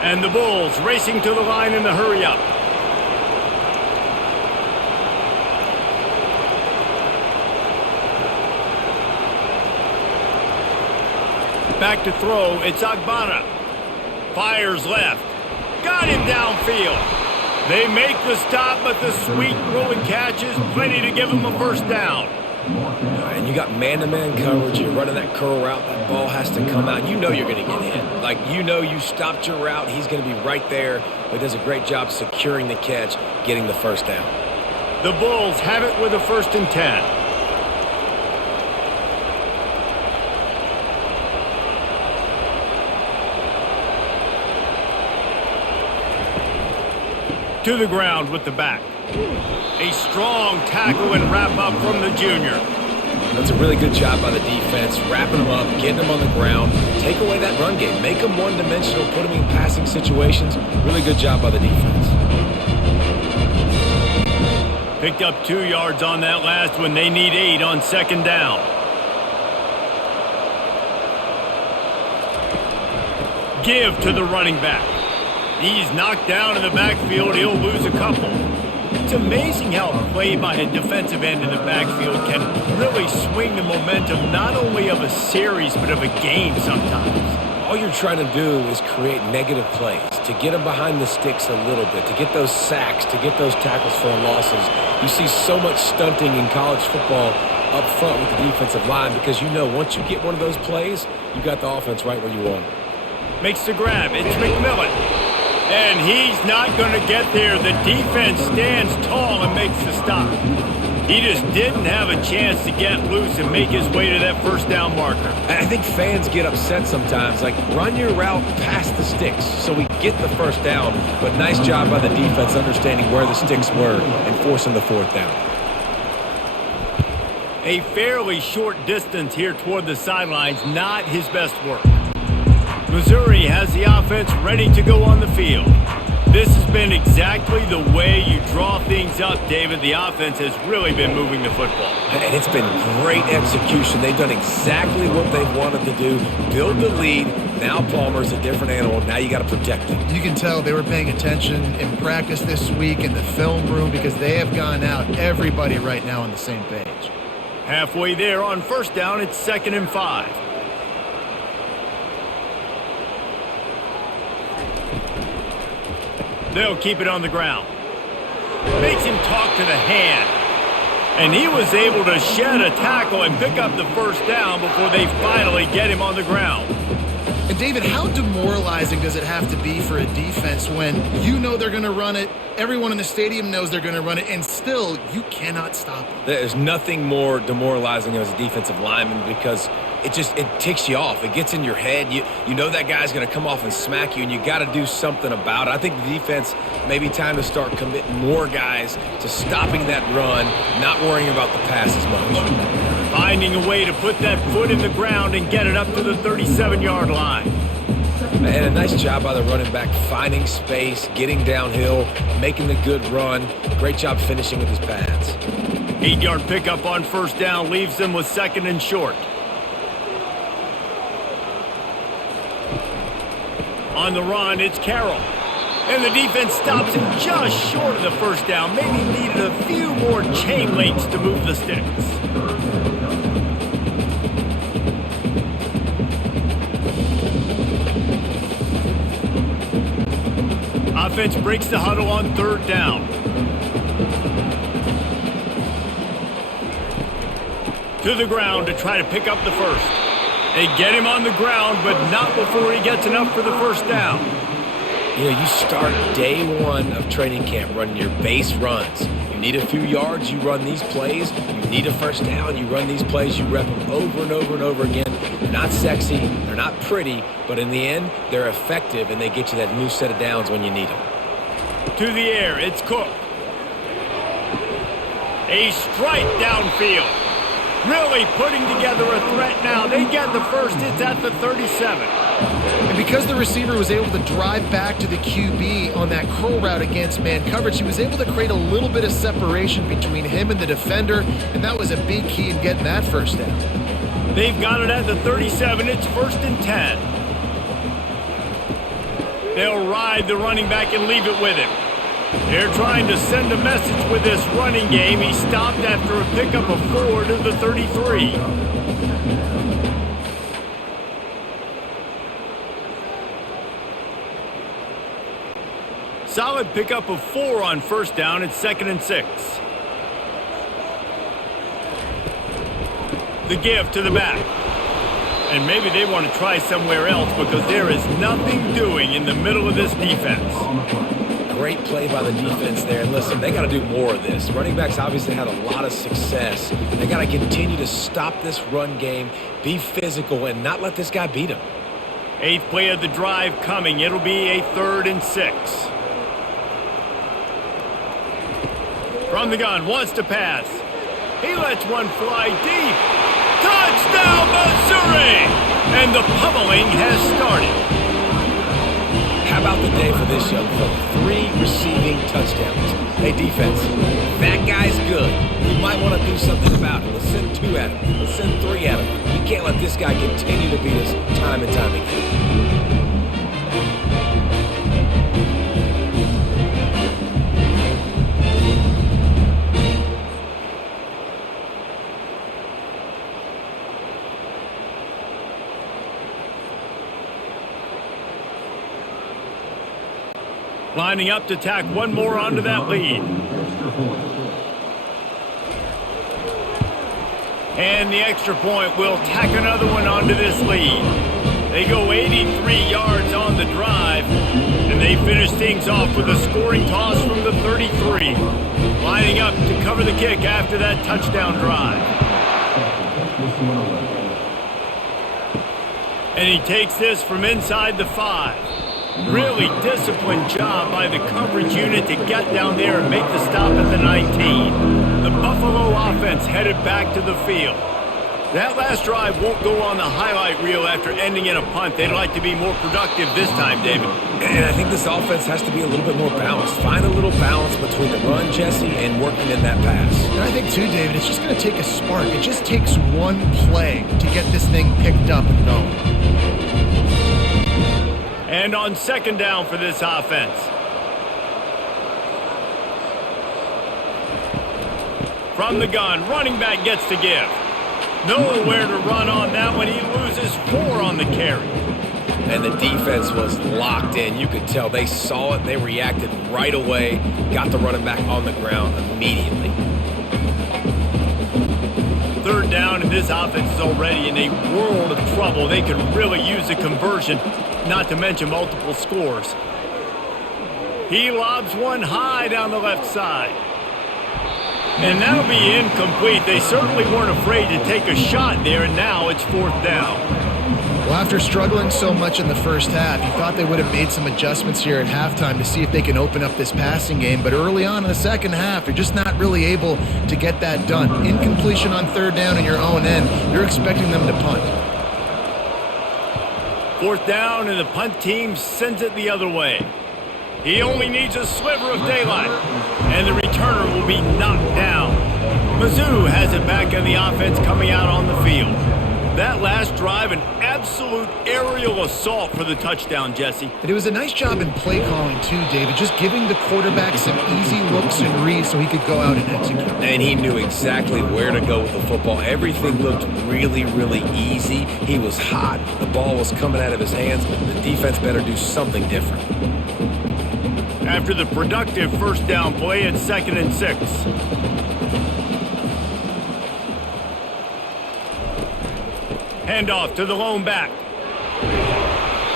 And the Bulls racing to the line in the hurry-up. Back to throw, it's Agbana. Fires left. Got him downfield. They make the stop, but the sweet throwing catch is plenty to give him a first down. And you got man-to-man coverage. You're running that curl route. That ball has to come out. You know you're going to get hit. Like, you know you stopped your route. He's going to be right there. But does a great job securing the catch, getting the first down. The Bulls have it with a 1st and 10. To the ground with the back. A strong tackle and wrap up from the junior. That's a really good job by the defense, wrapping them up, getting them on the ground, take away that run game, make them one-dimensional, put them in passing situations. Really good job by the defense. Picked up 2 yards on that last one. They need 8 on second down. Give to the running back. He's knocked down in the backfield. He'll lose a couple. It's amazing how a play by a defensive end in the backfield can really swing the momentum not only of a series but of a game sometimes. All you're trying to do is create negative plays, to get them behind the sticks a little bit, to get those sacks, to get those tackles for losses. You see so much stunting in college football up front with the defensive line because you know once you get one of those plays, you got the offense right where you want it. Makes the grab. It's McMillan. And he's not going to get there. The defense stands tall and makes the stop. He just didn't have a chance to get loose and make his way to that first down marker. I think fans get upset sometimes, like run your route past the sticks so we get the first down, but nice job by the defense understanding where the sticks were and forcing the fourth down. A fairly short distance here toward the sidelines, not his best work. Missouri has the offense ready to go on the field. This has been exactly the way you draw things up, David. The offense has really been moving the football. And it's been great execution. They've done exactly what they've wanted to do. Build the lead. Now Palmer's a different animal. Now you got to protect him. You can tell they were paying attention in practice this week in the film room because they have gone out, everybody right now on the same page. Halfway there on first down, it's 2nd and 5. They'll keep it on the ground. Makes him talk to the hand. And he was able to shed a tackle and pick up the first down before they finally get him on the ground. And David, how demoralizing does it have to be for a defense when you know they're going to run it, everyone in the stadium knows they're going to run it, and still you cannot stop it? There's nothing more demoralizing as a defensive lineman because it ticks you off. It gets in your head. You know that guy's going to come off and smack you, and you got to do something about it. I think the defense may be time to start committing more guys to stopping that run, not worrying about the pass as much. Finding a way to put that foot in the ground and get it up to the 37-yard line. And a nice job by the running back, finding space, getting downhill, making the good run. Great job finishing with his pads. 8-yard pickup on first down leaves them with 2nd and short. On the run, it's Carroll. And the defense stops him just short of the first down. Maybe needed a few more chain links to move the sticks. Offense breaks the huddle on 3rd down. To the ground to try to pick up the first. They get him on the ground, but not before he gets enough for the first down. You know, you start day one of training camp running your base runs. You need a few yards, you run these plays. You need a first down, you run these plays. You rep them over and over and over again. They're not sexy, they're not pretty, but in the end, they're effective, and they get you that new set of downs when you need them. To the air, it's Cook. A strike downfield. Really putting together a threat now. They get the first. It's at the 37. And because the receiver was able to drive back to the QB on that curl route against man coverage, he was able to create a little bit of separation between him and the defender, and that was a big key in getting that first down. They've got it at the 37. It's 1st and 10. They'll ride the running back and leave it with him. They're trying to send a message with this running game. He stopped after a pickup of 4 to the 33. Solid pickup of 4 on first down. It's 2nd and 6. The give to the back. And maybe they want to try somewhere else because there is nothing doing in the middle of this defense. Great play by the defense there. And listen, they got to do more of this. Running backs obviously had a lot of success. They got to continue to stop this run game, be physical, and not let this guy beat them. 8th play of the drive coming. It'll be a 3rd and 6. From the gun, wants to pass. He lets one fly deep. Touchdown, Missouri! And the pummeling has started. How about the day for this young fella? 3 receiving touchdowns. Hey, defense, that guy's good. We might want to do something about it. Let's send 2 at him. Let's send 3 at him. We can't let this guy continue to beat us time and time again. Lining up to tack one more onto that lead. And the extra point will tack another one onto this lead. They go 83 yards on the drive, and they finish things off with a scoring toss from the 33. Lining up to cover the kick after that touchdown drive. And he takes this from inside the 5. Really disciplined job by the coverage unit to get down there and make the stop at the 19. The Buffalo offense headed back to the field. That last drive won't go on the highlight reel after ending in a punt. They'd like to be more productive this time, David. And I think this offense has to be a little bit more balanced. Find a little balance between the run, Jesse, and working in that pass. And I think, too, David, it's just going to take a spark. It just takes one play to get this thing picked up and going. And on second down for this offense. From the gun, running back gets to give. Nowhere to run on that one. He loses 4 on the carry. And the defense was locked in. You could tell they saw it. They reacted right away. Got the running back on the ground immediately. Third down, and this offense is already in a world of trouble. They could really use a conversion, not to mention multiple scores. He lobs one high down the left side. And that'll be incomplete. They certainly weren't afraid to take a shot there, and now it's 4th down. Well, after struggling so much in the first half, you thought they would have made some adjustments here at halftime to see if they can open up this passing game. But early on in the second half, you're just not really able to get that done. Incompletion on 3rd down in your own end, you're expecting them to punt. 4th down, and the punt team sends it the other way. He only needs a sliver of daylight, and the returner will be knocked down. Mizzou has it back in the offense coming out on the field. That last drive, an absolute aerial assault for the touchdown, Jesse. And it was a nice job in play calling, too, David, just giving the quarterback some easy looks and reads so he could go out and execute. And he knew exactly where to go with the football. Everything looked really, really easy. He was hot. The ball was coming out of his hands. The defense better do something different. After the productive first down play, it's 2nd and 6. Handoff to the lone back.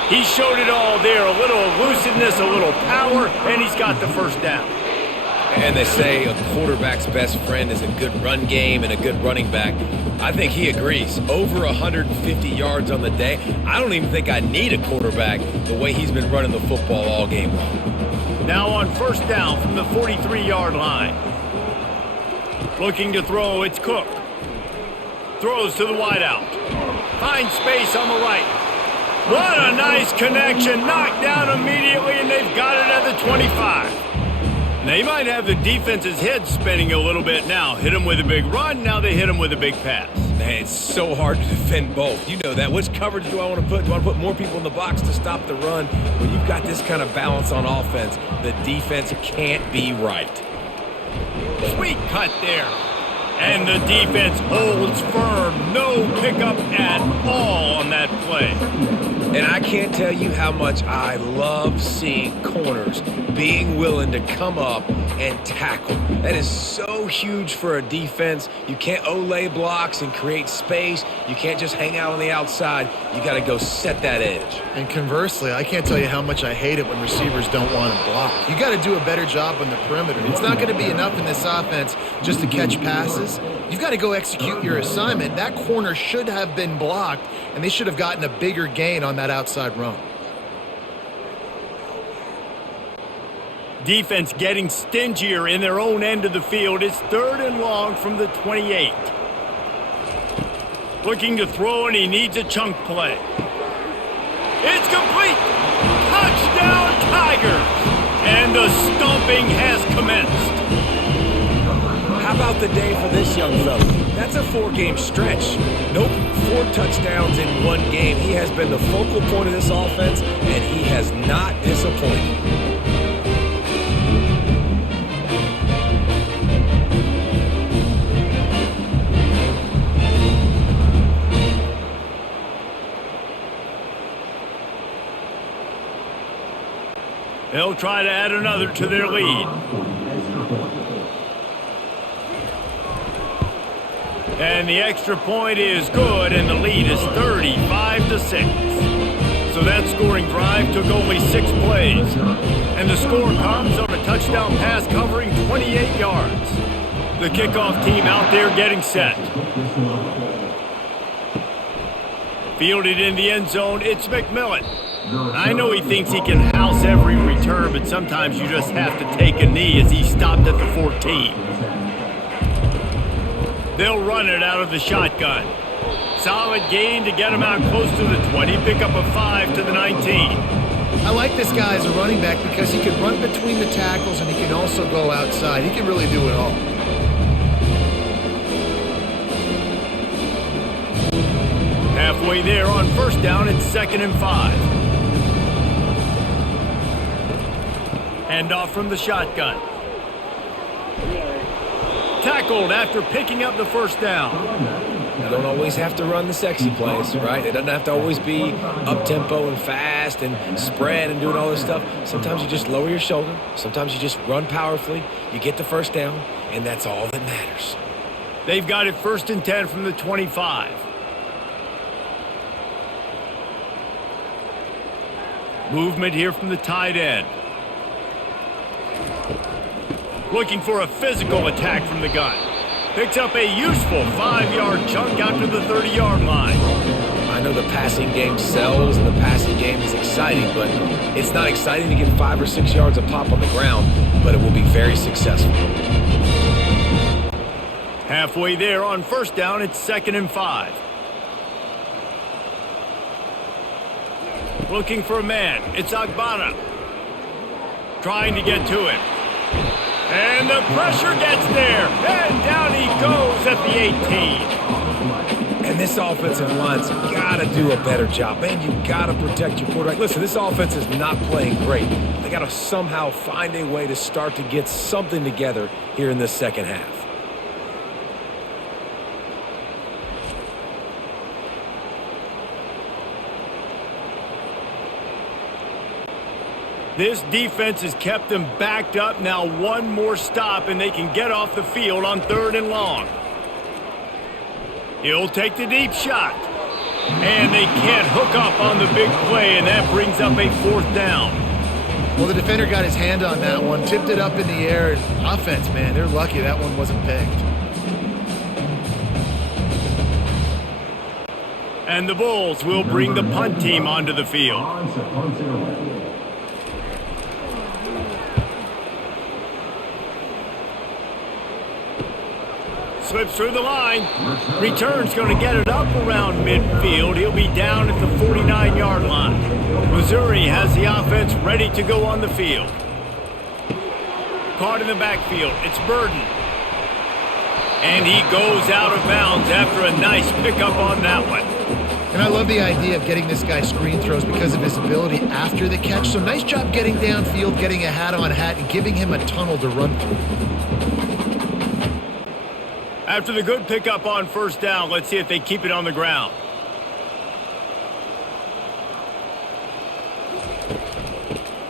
He showed it all there. A little elusiveness, a little power, and he's got the first down. And they say a quarterback's best friend is a good run game and a good running back. I think he agrees. Over 150 yards on the day. I don't even think I need a quarterback the way he's been running the football all game long. Now on first down from the 43-yard line. Looking to throw, it's Cook. Throws to the wideout. Finds space on the right. What a nice connection. Knocked down immediately, and they've got it at the 25. They might have the defense's head spinning a little bit now. Hit him with a big run, now they hit him with a big pass. Man, it's so hard to defend both. You know that. Which coverage do I want to put? Do I want to put more people in the box to stop the run? When you've got this kind of balance on offense, the defense can't be right. Sweet cut there. And the defense holds firm. No pickup at all on that play. And I can't tell you how much I love seeing corners being willing to come up and tackle. That is so huge for a defense. You can't Olay blocks and create space. You can't just hang out on the outside. You got to go set that edge. And conversely, I can't tell you how much I hate it when receivers don't want to block. You got to do a better job on the perimeter. It's not going to be enough in this offense just to catch passes. You've got to go execute your assignment. That corner should have been blocked, and they should have gotten a bigger gain on that outside run. Defense getting stingier in their own end of the field. It's 3rd and long from the 28. Looking to throw, and he needs a chunk play. It's complete! Touchdown, Tigers! And the stomping has commenced. How about the day for this young fella? That's a 4-game stretch. Nope, 4 touchdowns in 1 game. He has been the focal point of this offense, and he has not disappointed. They'll try to add another to their lead. And the extra point is good, and the lead is 35-6. So that scoring drive took only 6 plays. And the score comes on a touchdown pass covering 28 yards. The kickoff team out there getting set. Fielded in the end zone, it's McMillan. I know he thinks he can house every return, but sometimes you just have to take a knee as he stopped at the 14. They'll run it out of the shotgun. Solid gain to get him out close to the 20, pick up a 5 to the 19. I like this guy as a running back because he can run between the tackles and he can also go outside. He can really do it all. Halfway there on 1st down, it's 2nd and 5. Hand off from the shotgun. Tackled after picking up the 1st down. You don't always have to run the sexy plays, right? It doesn't have to always be up-tempo and fast and spread and doing all this stuff. Sometimes you just lower your shoulder. Sometimes you just run powerfully. You get the 1st down, and that's all that matters. They've got it 1st and 10 from the 25. Movement here from the tight end. Looking for a physical attack from the gun. Picks up a useful 5-yard chunk out to the 30-yard line. I know the passing game sells and the passing game is exciting, but it's not exciting to get 5 or 6 yards a pop on the ground, but it will be very successful. Halfway there on 1st down, it's 2nd and 5. Looking for a man. It's Agbana. Trying to get to him. And the pressure gets there. And down he goes at the 18. And this offensive line's got to do a better job. Man, you got to protect your quarterback. Listen, this offense is not playing great. They got to somehow find a way to start to get something together here in this 2nd half. This defense has kept them backed up. Now 1 more stop, and they can get off the field on 3rd and long. He'll take the deep shot. And they can't hook up on the big play, and that brings up a 4th down. Well, the defender got his hand on that one, tipped it up in the air. Offense, man, they're lucky that one wasn't picked. And the Bulls will bring the punt team onto the field. Slips through the line. Return's going to get it up around midfield. He'll be down at the 49-yard line. Missouri has the offense ready to go on the field. Caught in the backfield. It's Burden. And he goes out of bounds after a nice pickup on that one. And I love the idea of getting this guy screen throws because of his ability after the catch. So nice job getting downfield, getting a hat-on-hat, and giving him a tunnel to run through. After the good pickup on 1st down, let's see if they keep it on the ground.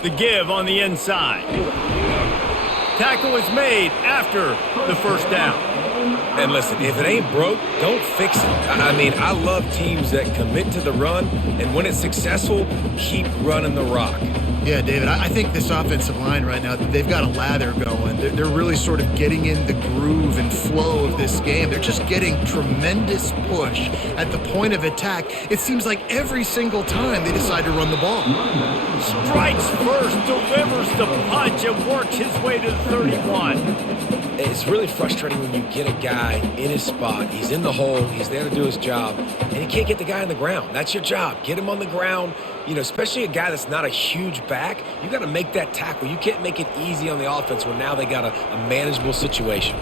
The give on the inside. Tackle is made after the 1st down. And listen, if it ain't broke, don't fix it. I mean, I love teams that commit to the run, and when it's successful, keep running the rock. Yeah, David, I think this offensive line right now, they've got a lather going. They're really sort of getting in the groove and flow of this game. They're just getting tremendous push at the point of attack. It seems like every single time they decide to run the ball. Strikes first delivers the punch and works his way to the 31. It's really frustrating when you get a guy in his spot. He's in the hole. He's there to do his job, and he can't get the guy on the ground. That's your job. Get him on the ground. You know, especially a guy that's not a huge back. You got to make that tackle. You can't make it easy on the offense when now they got a manageable situation.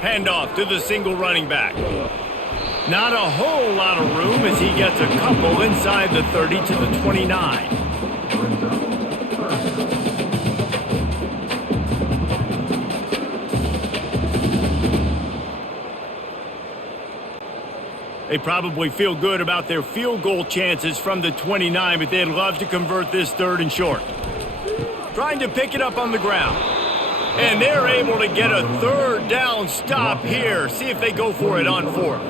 Handoff to the single running back. Not a whole lot of room as he gets a couple inside the 30 to the 29. They probably feel good about their field goal chances from the 29, but they'd love to convert this 3rd and short. Trying to pick it up on the ground. And they're able to get a 3rd down stop here. See if they go for it on 4th.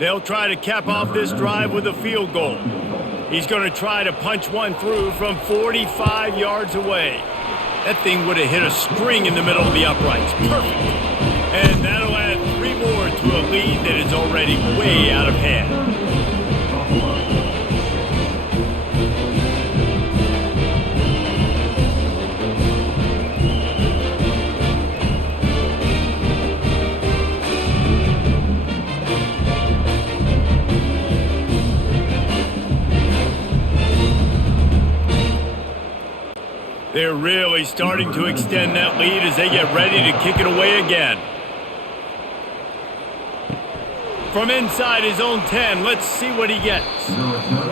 They'll try to cap off this drive with a field goal. He's going to try to punch one through from 45 yards away. That thing would have hit a string in the middle of the uprights. Perfect. And that'll add 3 more to a lead that is already way out of hand. They're really starting to extend that lead as they get ready to kick it away again. From inside his own 10, let's see what he gets.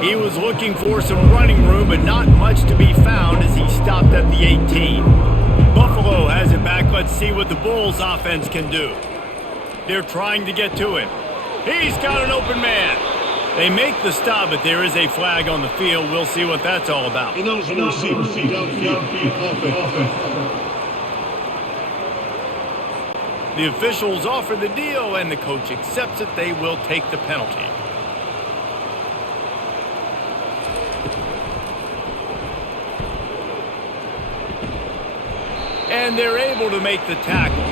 He was looking for some running room, but not much to be found as he stopped at the 18. Buffalo has it back. Let's see what the Bulls offense can do. They're trying to get to him. He's got an open man. They make the stop, but there is a flag on the field. We'll see what that's all about. The officials offer the deal, and the coach accepts it. They will take the penalty. And they're able to make the tackle.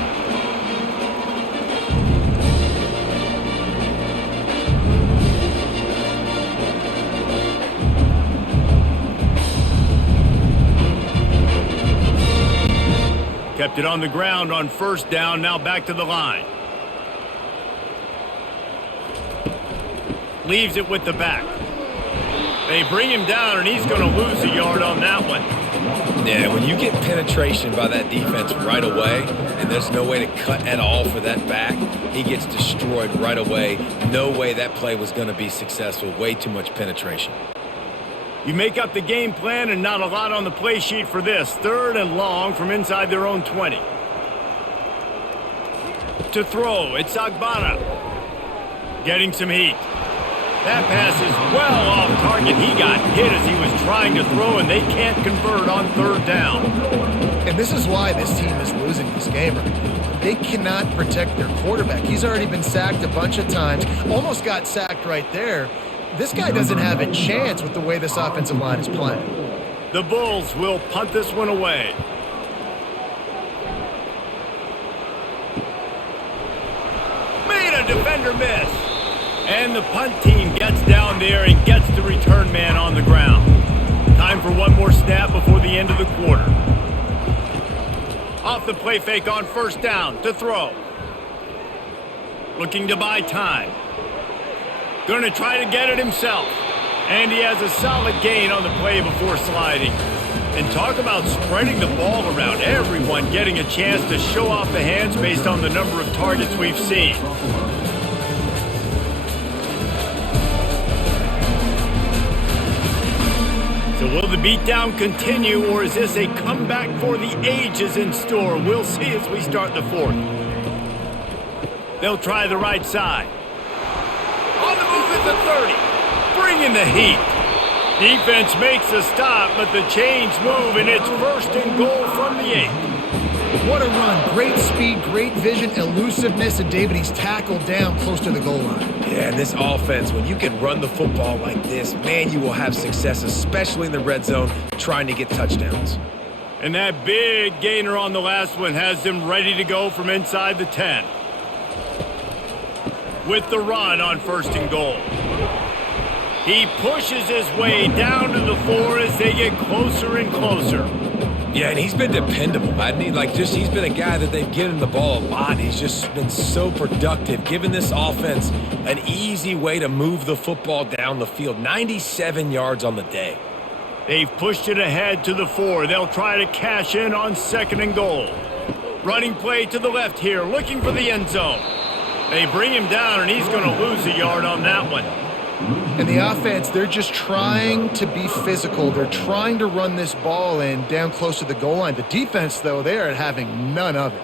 Kept it on the ground on 1st down, now back to the line. Leaves it with the back. They bring him down, and he's going to lose a yard on that one. Yeah, when you get penetration by that defense right away, and there's no way to cut at all for that back, he gets destroyed right away. No way that play was going to be successful. Way too much penetration. You make up the game plan and not a lot on the play sheet for this. 3rd and long from inside their own 20. To throw, it's Agbara. Getting some heat. That pass is well off target. He got hit as he was trying to throw, and they can't convert on 3rd down. And this is why this team is losing this game right now. They cannot protect their quarterback. He's already been sacked a bunch of times. Almost got sacked right there. This guy doesn't have a chance with the way this offensive line is playing. The Bulls will punt this one away. Made a defender miss. And the punt team gets down there and gets the return man on the ground. Time for one more snap before the end of the quarter. Off the play fake on 1st down to throw. Looking to buy time. Going to try to get it himself. And he has a solid gain on the play before sliding. And talk about spreading the ball around. Everyone getting a chance to show off the hands based on the number of targets we've seen. So will the beatdown continue, or is this a comeback for the ages in store? We'll see as we start the 4th. They'll try the right side. On the move at the 30. Bringing the heat. Defense makes a stop, but the chains move, and it's 1st and goal from the 8. What a run. Great speed, great vision, elusiveness, and David, he's tackled down close to the goal line. Yeah, and this offense, when you can run the football like this, man, you will have success, especially in the red zone, trying to get touchdowns. And that big gainer on the last one has them ready to go from inside the 10. with the run on 1st and goal. He pushes his way down to the 4 as they get closer and closer. Yeah, and he's been dependable. He's been a guy that they've given the ball a lot. He's just been so productive, giving this offense an easy way to move the football down the field. 97 yards on the day. They've pushed it ahead to the 4. They'll try to cash in on 2nd and goal. Running play to the left here, looking for the end zone. They bring him down, and he's going to lose a yard on that one. And the offense, they're just trying to be physical. They're trying to run this ball in down close to the goal line. The defense, though, they are having none of it.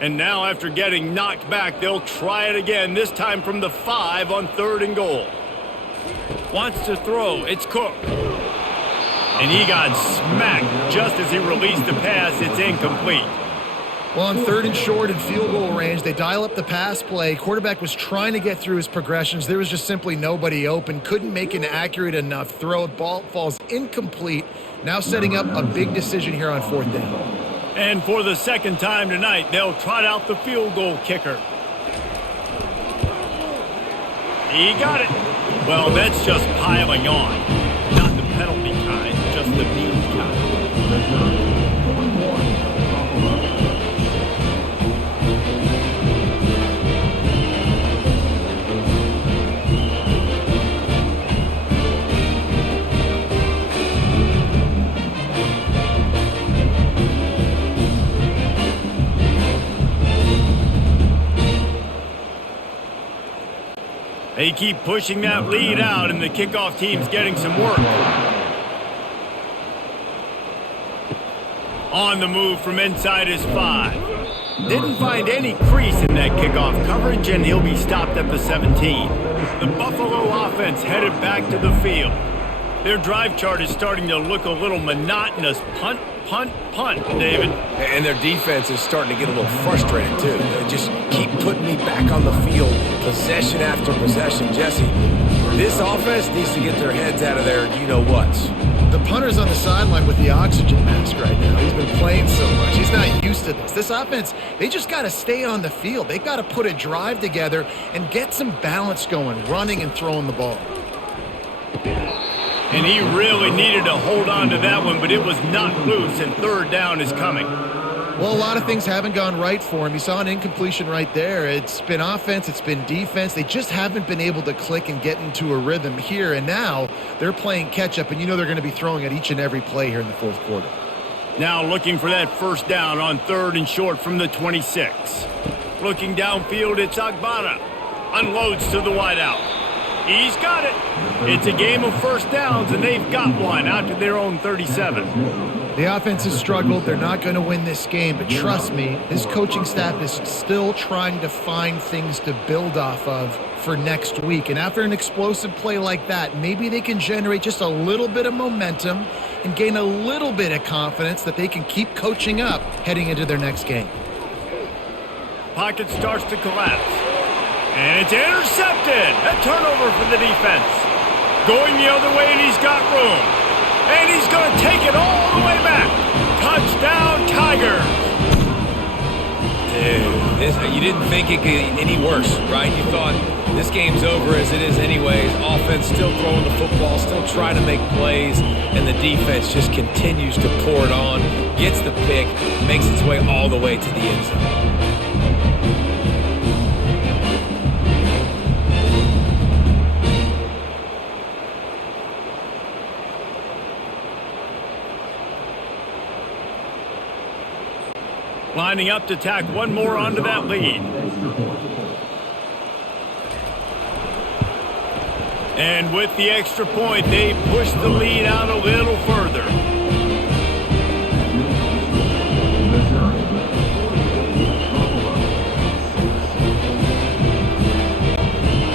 And now after getting knocked back, they'll try it again, this time from the 5 on 3rd and goal. Wants to throw. It's Cook. And he got smacked just as he released the pass. It's incomplete. Well, on 3rd and short and field goal range, they dial up the pass play. Quarterback was trying to get through his progressions. There was just simply nobody open. Couldn't make an accurate enough throw. Ball falls incomplete. Now setting up a big decision here on 4th down. And for the 2nd time tonight, they'll trot out the field goal kicker. He got it. Well, that's just piling on. Not the penalty kind, just the mean kind. They keep pushing that lead out, and the kickoff team's getting some work. On the move from inside his 5. Didn't find any crease in that kickoff coverage, and he'll be stopped at the 17. The Buffalo offense headed back to the field. Their drive chart is starting to look a little monotonous. Punt, punt, punt, David. And their defense is starting to get a little frustrated, too. They just keep putting me back on the field, possession after possession. Jesse, this offense needs to get their heads out of their you-know-whats. The punter's on the sideline with the oxygen mask right now. He's been playing so much. He's not used to this. This offense, they just got to stay on the field. They've got to put a drive together and get some balance going, running and throwing the ball. And he really needed to hold on to that one, but it was not loose, and 3rd down is coming. Well, a lot of things haven't gone right for him. You saw an incompletion right there. It's been offense, it's been defense. They just haven't been able to click and get into a rhythm here, and now they're playing catch-up, and you know they're going to be throwing at each and every play here in the 4th quarter. Now looking for that 1st down on 3rd and short from the 26. Looking downfield, it's Agbada. Unloads to the wideout. He's got it. It's a game of 1st downs, and they've got one out to their own 37. The offense has struggled. They're not going to win this game, but trust me, this coaching staff is still trying to find things to build off of for next week. And after an explosive play like that, maybe they can generate just a little bit of momentum and gain a little bit of confidence that they can keep coaching up heading into their next game. Pocket starts to collapse. And it's intercepted. A turnover for the defense. Going the other way, and he's got room. And he's going to take it all the way back. Touchdown, Tigers. Dude, you didn't think it could get any worse, right? You thought this game's over as it is anyways. Offense still throwing the football, still trying to make plays, and the defense just continues to pour it on, gets the pick, makes its way all the way to the end zone. Lining up to tack one more onto that lead. And with the extra point, they push the lead out a little further.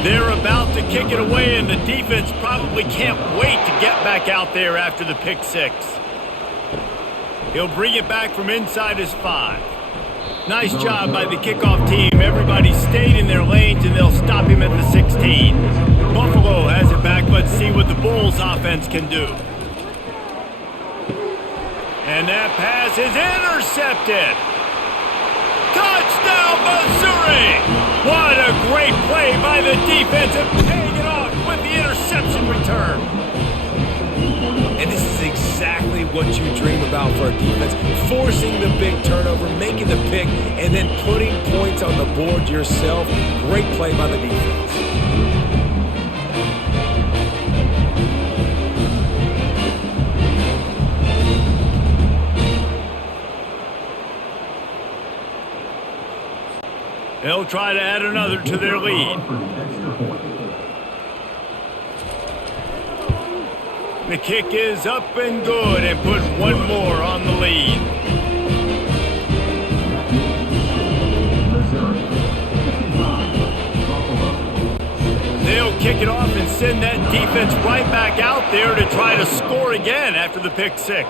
They're about to kick it away, and the defense probably can't wait to get back out there after the pick 6. He'll bring it back from inside his 5. Nice job by the kickoff team. Everybody stayed in their lanes, and they'll stop him at the 16. Buffalo has it back. Let's see what the Bulls offense can do. And that pass is intercepted. Touchdown, Missouri! swing. What a great play by the defensive, paying it off with the interception return. And this is exactly what you dream about for a defense. Forcing the big turnover, making the pick, and then putting points on the board yourself. Great play by the defense. They'll try to add another to their lead. The kick is up and good and put one more on the lead. They'll kick it off and send that defense right back out there to try to score again after the pick six.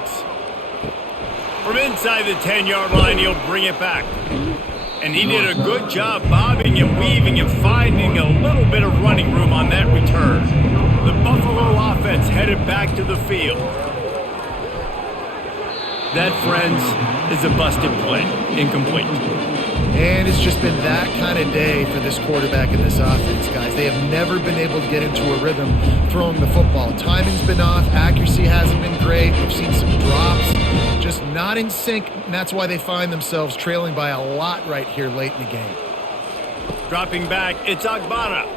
From inside the 10-yard line, he'll bring it back. And he did a good job bobbing and weaving and finding a little bit of running room on that return. The Buffalo offense headed back to the field. That, friends, is a busted play. Incomplete. And it's just been that kind of day for this quarterback and this offense, guys. They have never been able to get into a rhythm throwing the football. Timing's been off. Accuracy hasn't been great. We've seen some drops. Just not in sync, and that's why they find themselves trailing by a lot right here late in the game. Dropping back, it's Agbana.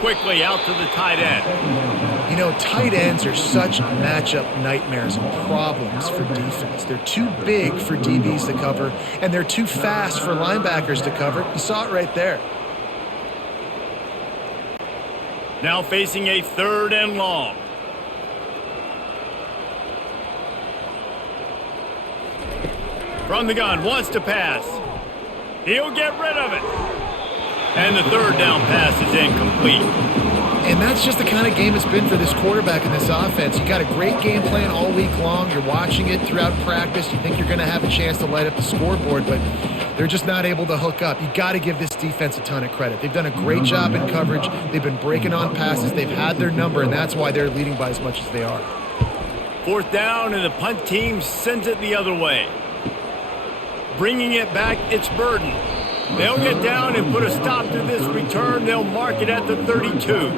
Quickly out to the tight end. You know, tight ends are such matchup nightmares and problems for defense. They're too big for DBs to cover, and they're too fast for linebackers to cover. You saw it right there. Now facing a 3rd and long. From the gun, wants to pass. He'll get rid of it. And the 3rd down pass is incomplete. And that's just the kind of game it's been for this quarterback and this offense. You got a great game plan all week long. You're watching it throughout practice. You think you're going to have a chance to light up the scoreboard, but they're just not able to hook up. You got to give this defense a ton of credit. They've done a great job in coverage. They've been breaking on passes. They've had their number, and that's why they're leading by as much as they are. 4th down, and the punt team sends it the other way. Bringing it back, it's Burden. They'll get down and put a stop to this return. They'll mark it at the 32.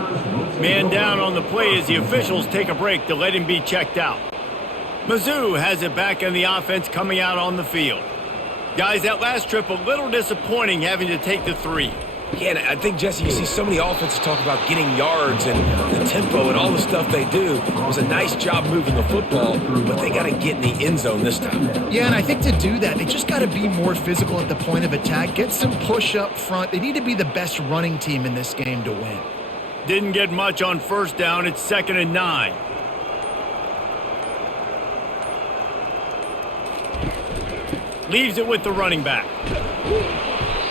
Man down on the play as the officials take a break to let him be checked out. Mizzou has it back in the offense coming out on the field. Guys, that last trip a little disappointing having to take the 3. Yeah, and I think, Jesse, you see so many offenses talk about getting yards and the tempo and all the stuff they do. It was a nice job moving the football, but they got to get in the end zone this time. Yeah, and I think to do that, they just got to be more physical at the point of attack, get some push up front. They need to be the best running team in this game to win. Didn't get much on 1st down. It's 2nd and 9. Leaves it with the running back.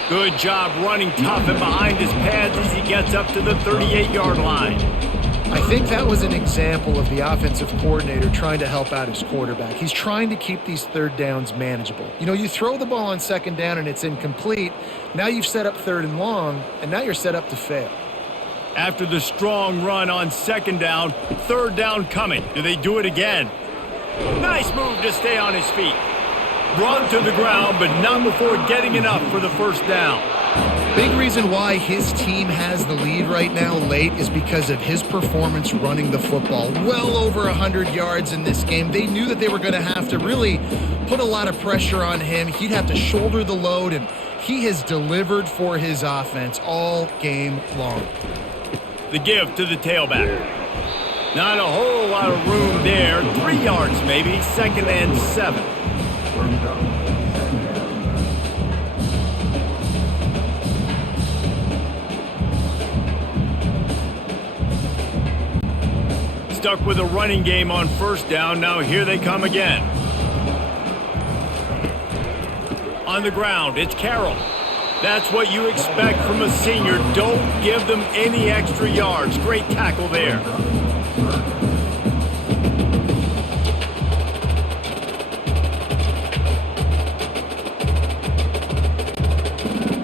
Good job running tough and behind his pads as he gets up to the 38-yard line. I think that was an example of the offensive coordinator trying to help out his quarterback. He's trying to keep these 3rd downs manageable. You know, you throw the ball on 2nd down and it's incomplete. Now you've set up 3rd and long, and now you're set up to fail. After the strong run on 2nd down, 3rd down coming. Do they do it again? Nice move to stay on his feet. Brought to the ground, but not before getting enough for the 1st down. Big reason why his team has the lead right now late is because of his performance running the football. Well over 100 yards in this game. They knew that they were going to have to really put a lot of pressure on him. He'd have to shoulder the load, and he has delivered for his offense all game long. The give to the tailback. Not a whole lot of room there. 3 yards maybe, 2nd and 7. Stuck with a running game on 1st down. Now here they come again. On the ground, it's Carroll. That's what you expect from a senior. Don't give them any extra yards. Great tackle there.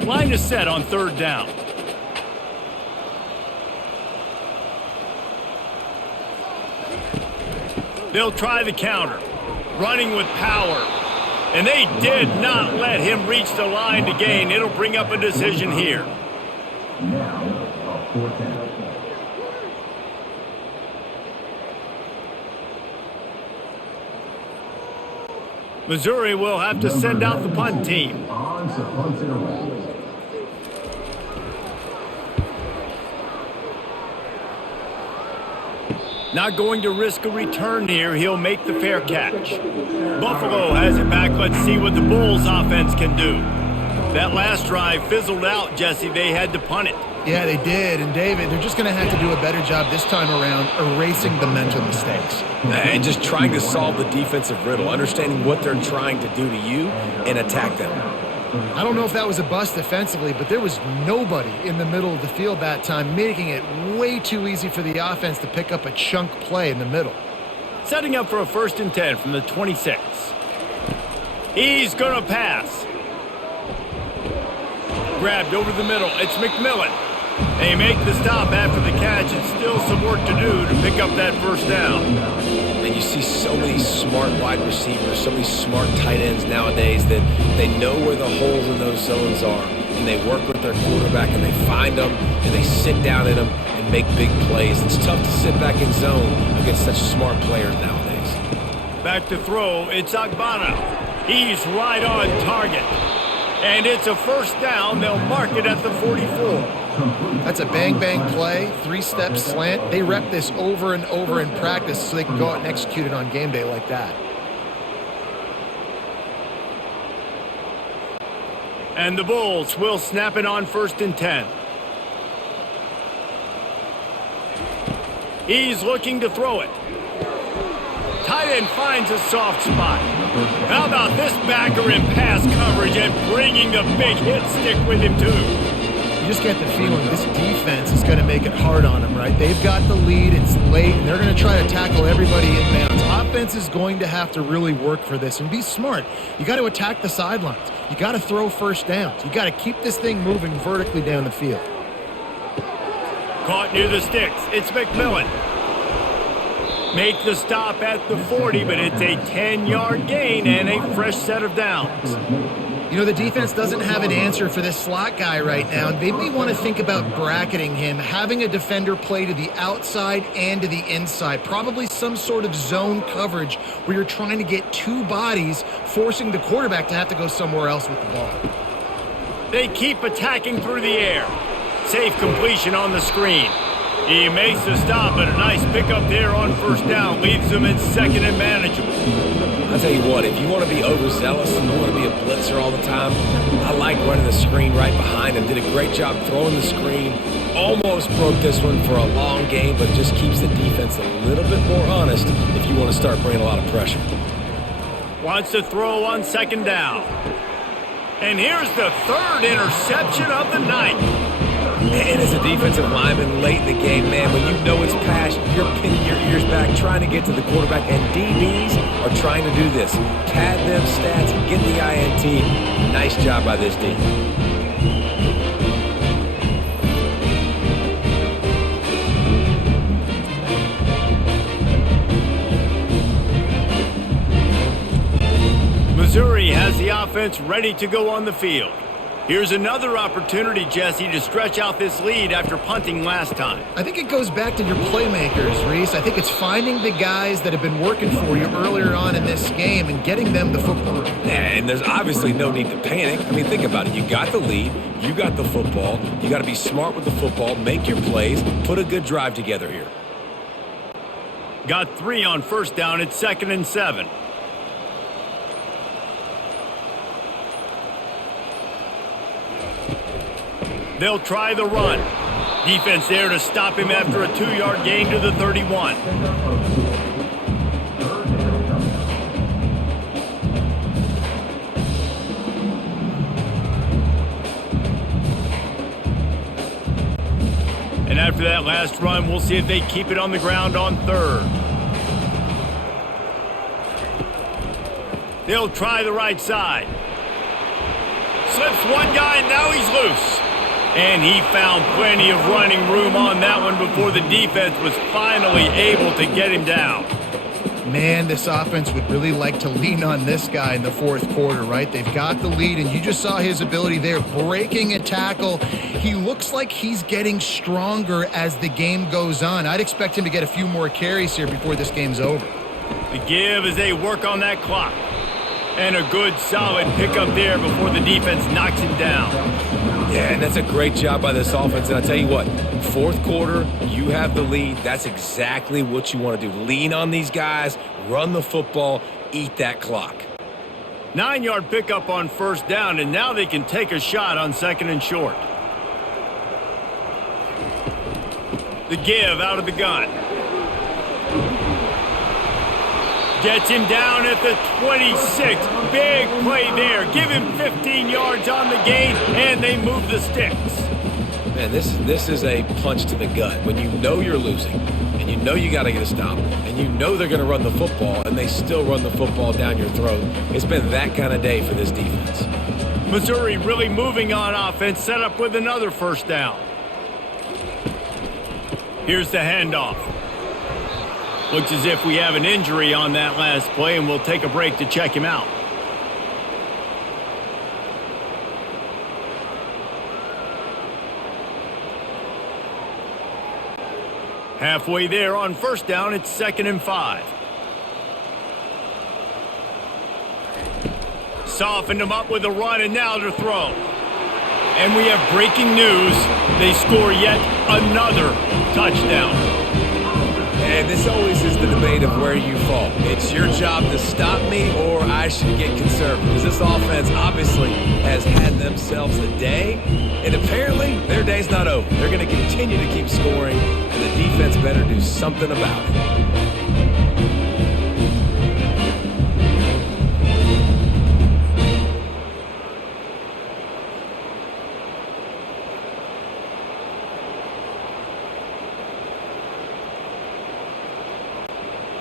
Line is set on 3rd down. They'll try the counter. Running with power. And they did not let him reach the line to gain. It'll bring up a decision here. Now, a 4th down. Missouri will have to send out the punt team. On to punt interval. Not going to risk a return here. He'll make the fair catch. Buffalo has it back. Let's see what the Bulls offense can do. That last drive fizzled out, Jesse. They had to punt it. Yeah, they did. And David, they're just going to have to do a better job this time around erasing the mental mistakes. And just trying to solve the defensive riddle, understanding what they're trying to do to you and attack them. I don't know if that was a bust defensively, but there was nobody in the middle of the field that time, making it way too easy for the offense to pick up a chunk play in the middle. Setting up for a 1st and 10 from the 26. He's going to pass. Grabbed over the middle. It's McMillan. They make the stop after the catch. It's still some work to do to pick up that 1st down. And you see so many smart wide receivers, so many smart tight ends nowadays that they know where the holes in those zones are, and they work with their quarterback, and they find them, and they sit down in them and make big plays. It's tough to sit back in zone against such smart players nowadays. Back to throw. It's Agbana. He's right on target. And it's a 1st down. They'll mark it at the 44. That's a bang-bang play, 3-step slant. They rep this over and over in practice so they can go out and execute it on game day like that. And the Bulls will snap it on 1st and 10. He's looking to throw it. Tight end finds a soft spot. How about this backer in pass coverage and bringing the big hit stick with him too? You just get the feeling this defense is going to make it hard on them, right? They've got the lead, it's late, and they're going to try to tackle everybody inbounds. Offense is going to have to really work for this and be smart. You got to attack the sidelines. You got to throw 1st downs. You got to keep this thing moving vertically down the field. Caught near the sticks. It's McMillan. Make the stop at the 40, but it's a 10-yard gain and a fresh set of downs. You know, the defense doesn't have an answer for this slot guy right now. They may want to think about bracketing him, having a defender play to the outside and to the inside. Probably some sort of zone coverage where you're trying to get 2 bodies, forcing the quarterback to have to go somewhere else with the ball. They keep attacking through the air. Safe completion on the screen. He makes the stop, but a nice pickup there on 1st down. Leaves them in 2nd and manageable. I'll tell you what, if you want to be overzealous and you want to be a blitzer all the time, I like running the screen right behind him. Did a great job throwing the screen. Almost broke this one for a long game, but just keeps the defense a little bit more honest if you want to start bringing a lot of pressure. Wants to throw on 2nd down. And here's the 3rd interception of the night. And as a defensive lineman late in the game, man, when you know it's past, you're pinning your ears back, trying to get to the quarterback, and DBs are trying to do this. Pad them stats, get the INT. Nice job by this D. Missouri has the offense ready to go on the field. Here's another opportunity, Jesse, to stretch out this lead after punting last time. I think it goes back to your playmakers, Reese. I think it's finding the guys that have been working for you earlier on in this game and getting them the football. Yeah, and there's obviously no need to panic. I mean, think about it. You got the lead. You got the football. You got to be smart with the football, make your plays, put a good drive together here. Got 3 on 1st down. It's 2nd and 7. They'll try the run. Defense there to stop him after a 2-yard gain to the 31. And after that last run, we'll see if they keep it on the ground on 3rd. They'll try the right side. Slips one guy, now he's loose. And he found plenty of running room on that one before the defense was finally able to get him down. Man, this offense would really like to lean on this guy in the fourth quarter, right? They've got the lead, and you just saw his ability there, breaking a tackle. He looks like he's getting stronger as the game goes on. I'd expect him to get a few more carries here before this game's over. The give as they work on that clock. And a good, solid pickup there before the defense knocks him down. Yeah, and that's a great job by this offense. And I'll tell you what, fourth quarter, you have the lead. That's exactly what you want to do. Lean on these guys, run the football, eat that clock. 9-yard pickup on first down, and now they can take a shot on second and short. The give out of the gun. Gets him down at the 26. Big play there. Give him 15 yards on the gain, and they move the sticks. Man, this is a punch to the gut. When you know you're losing, and you know you got to get a stop, and you know they're going to run the football, and they still run the football down your throat. It's been that kind of day for this defense. Missouri really moving on offense, set up with another first down. Here's the handoff. Looks as if we have an injury on that last play, and we'll take a break to check him out. Halfway there on first down, it's 2nd and 5. Softened him up with a run, and now to throw. And we have breaking news. They score yet another touchdown. And this always is the debate of where you fall. It's your job to stop me, or I should get conservative. Because this offense obviously has had themselves a day, and apparently their day's not over. They're going to continue to keep scoring, and the defense better do something about it.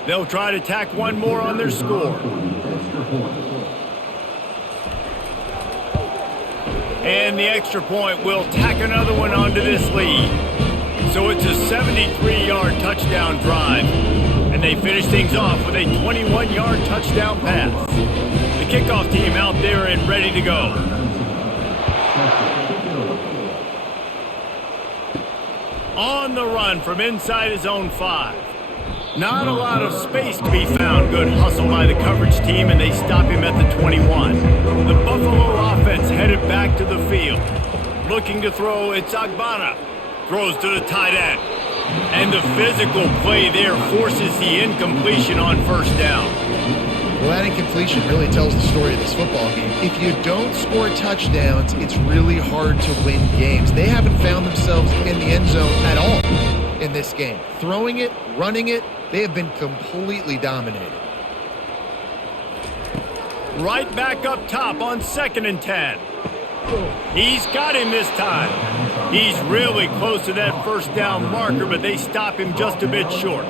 They'll try to tack one more on their score. And the extra point will tack another one onto this lead. So it's a 73-yard touchdown drive. And they finish things off with a 21-yard touchdown pass. The kickoff team out there and ready to go. On the run from inside his own 5. Not a lot of space to be found. Good hustle by the coverage team, and they stop him at the 21. The Buffalo offense headed back to the field. Looking to throw, it's Agbana. Throws to the tight end. And the physical play there forces the incompletion on first down. Well, that incompletion really tells the story of this football game. If you don't score touchdowns, it's really hard to win games. They haven't found themselves in the end zone at all in this game. Throwing it, running it, they have been completely dominated. Right back up top on 2nd and 10. He's got him this time. He's really close to that first down marker, but they stop him just a bit short.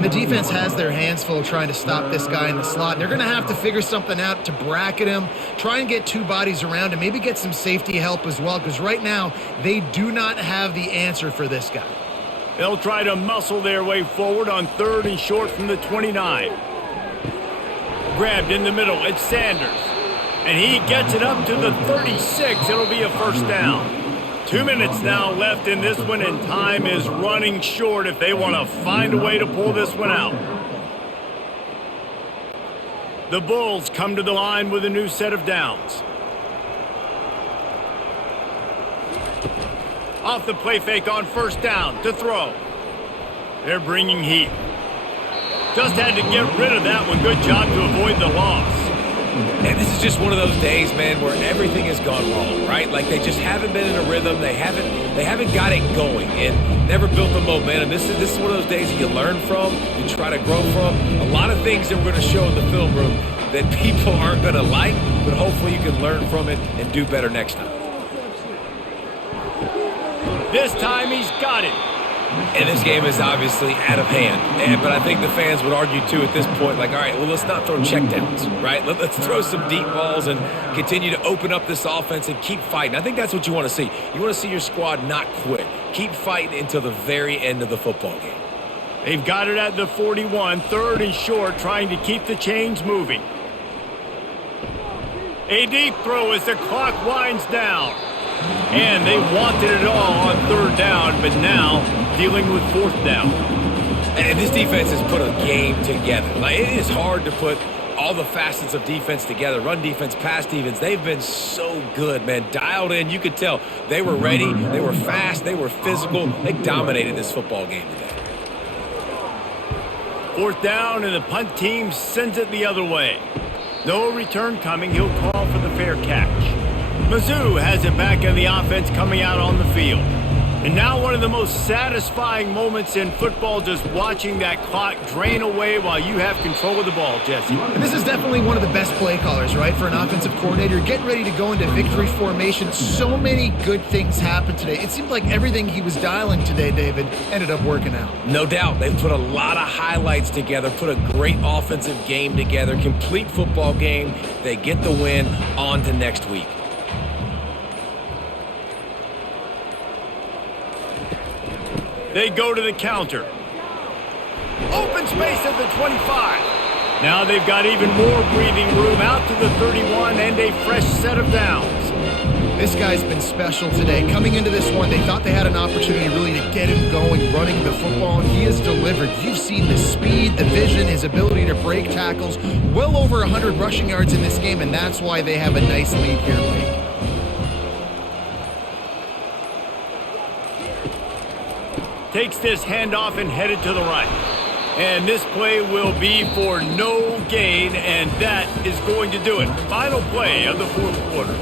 The defense has their hands full trying to stop this guy in the slot. They're going to have to figure something out to bracket him, try and get two bodies around him, maybe get some safety help as well, because right now they do not have the answer for this guy. They'll try to muscle their way forward on 3rd and short from the 29. Grabbed in the middle, it's Sanders. And he gets it up to the 36. It'll be a first down. 2 minutes now left in this one, and time is running short if they want to find a way to pull this one out. The Bulls come to the line with a new set of downs. Off the play fake on first down to throw. They're bringing heat. Just had to get rid of that one. Good job to avoid the loss. And this is just one of those days, man, where everything has gone wrong, right? Like they just haven't been in a rhythm. They haven't got it going and never built the momentum. This is one of those days that you learn from, you try to grow from. A lot of things that we're going to show in the film room that people aren't going to like, but hopefully you can learn from it and do better next time. This time he's got it. And this game is obviously out of hand. But I think the fans would argue, too, at this point, like, all right, well, let's not throw checkdowns, right? Let's throw some deep balls and continue to open up this offense and keep fighting. I think that's what you want to see. You want to see your squad not quit. Keep fighting until the very end of the football game. They've got it at the 41, 3rd and short, trying to keep the chains moving. A deep throw as the clock winds down. And they wanted it all on 3rd down, but now dealing with 4th down. And this defense has put a game together. Like, it is hard to put all the facets of defense together. Run defense, pass defense. They've been so good, man. Dialed in. You could tell they were ready. They were fast. They were physical. They dominated this football game today. 4th down, and the punt team sends it the other way. No return coming. He'll call for the fair catch. Mizzou has it back in the offense coming out on the field. And now one of the most satisfying moments in football, just watching that clock drain away while you have control of the ball, Jesse. And this is definitely one of the best play callers, right, for an offensive coordinator. Getting ready to go into victory formation. So many good things happened today. It seemed like everything he was dialing today, David, ended up working out. No doubt. They've put a lot of highlights together, put a great offensive game together, complete football game. They get the win. On to next week. They go to the counter. Open space at the 25. Now they've got even more breathing room out to the 31 and a fresh set of downs. This guy's been special today. Coming into this one, they thought they had an opportunity really to get him going, running the football, and he has delivered. You've seen the speed, the vision, his ability to break tackles. Well over 100 rushing yards in this game, and that's why they have a nice lead here late. Takes this handoff and headed to the right. And this play will be for no gain, and that is going to do it. Final play of the 4th quarter.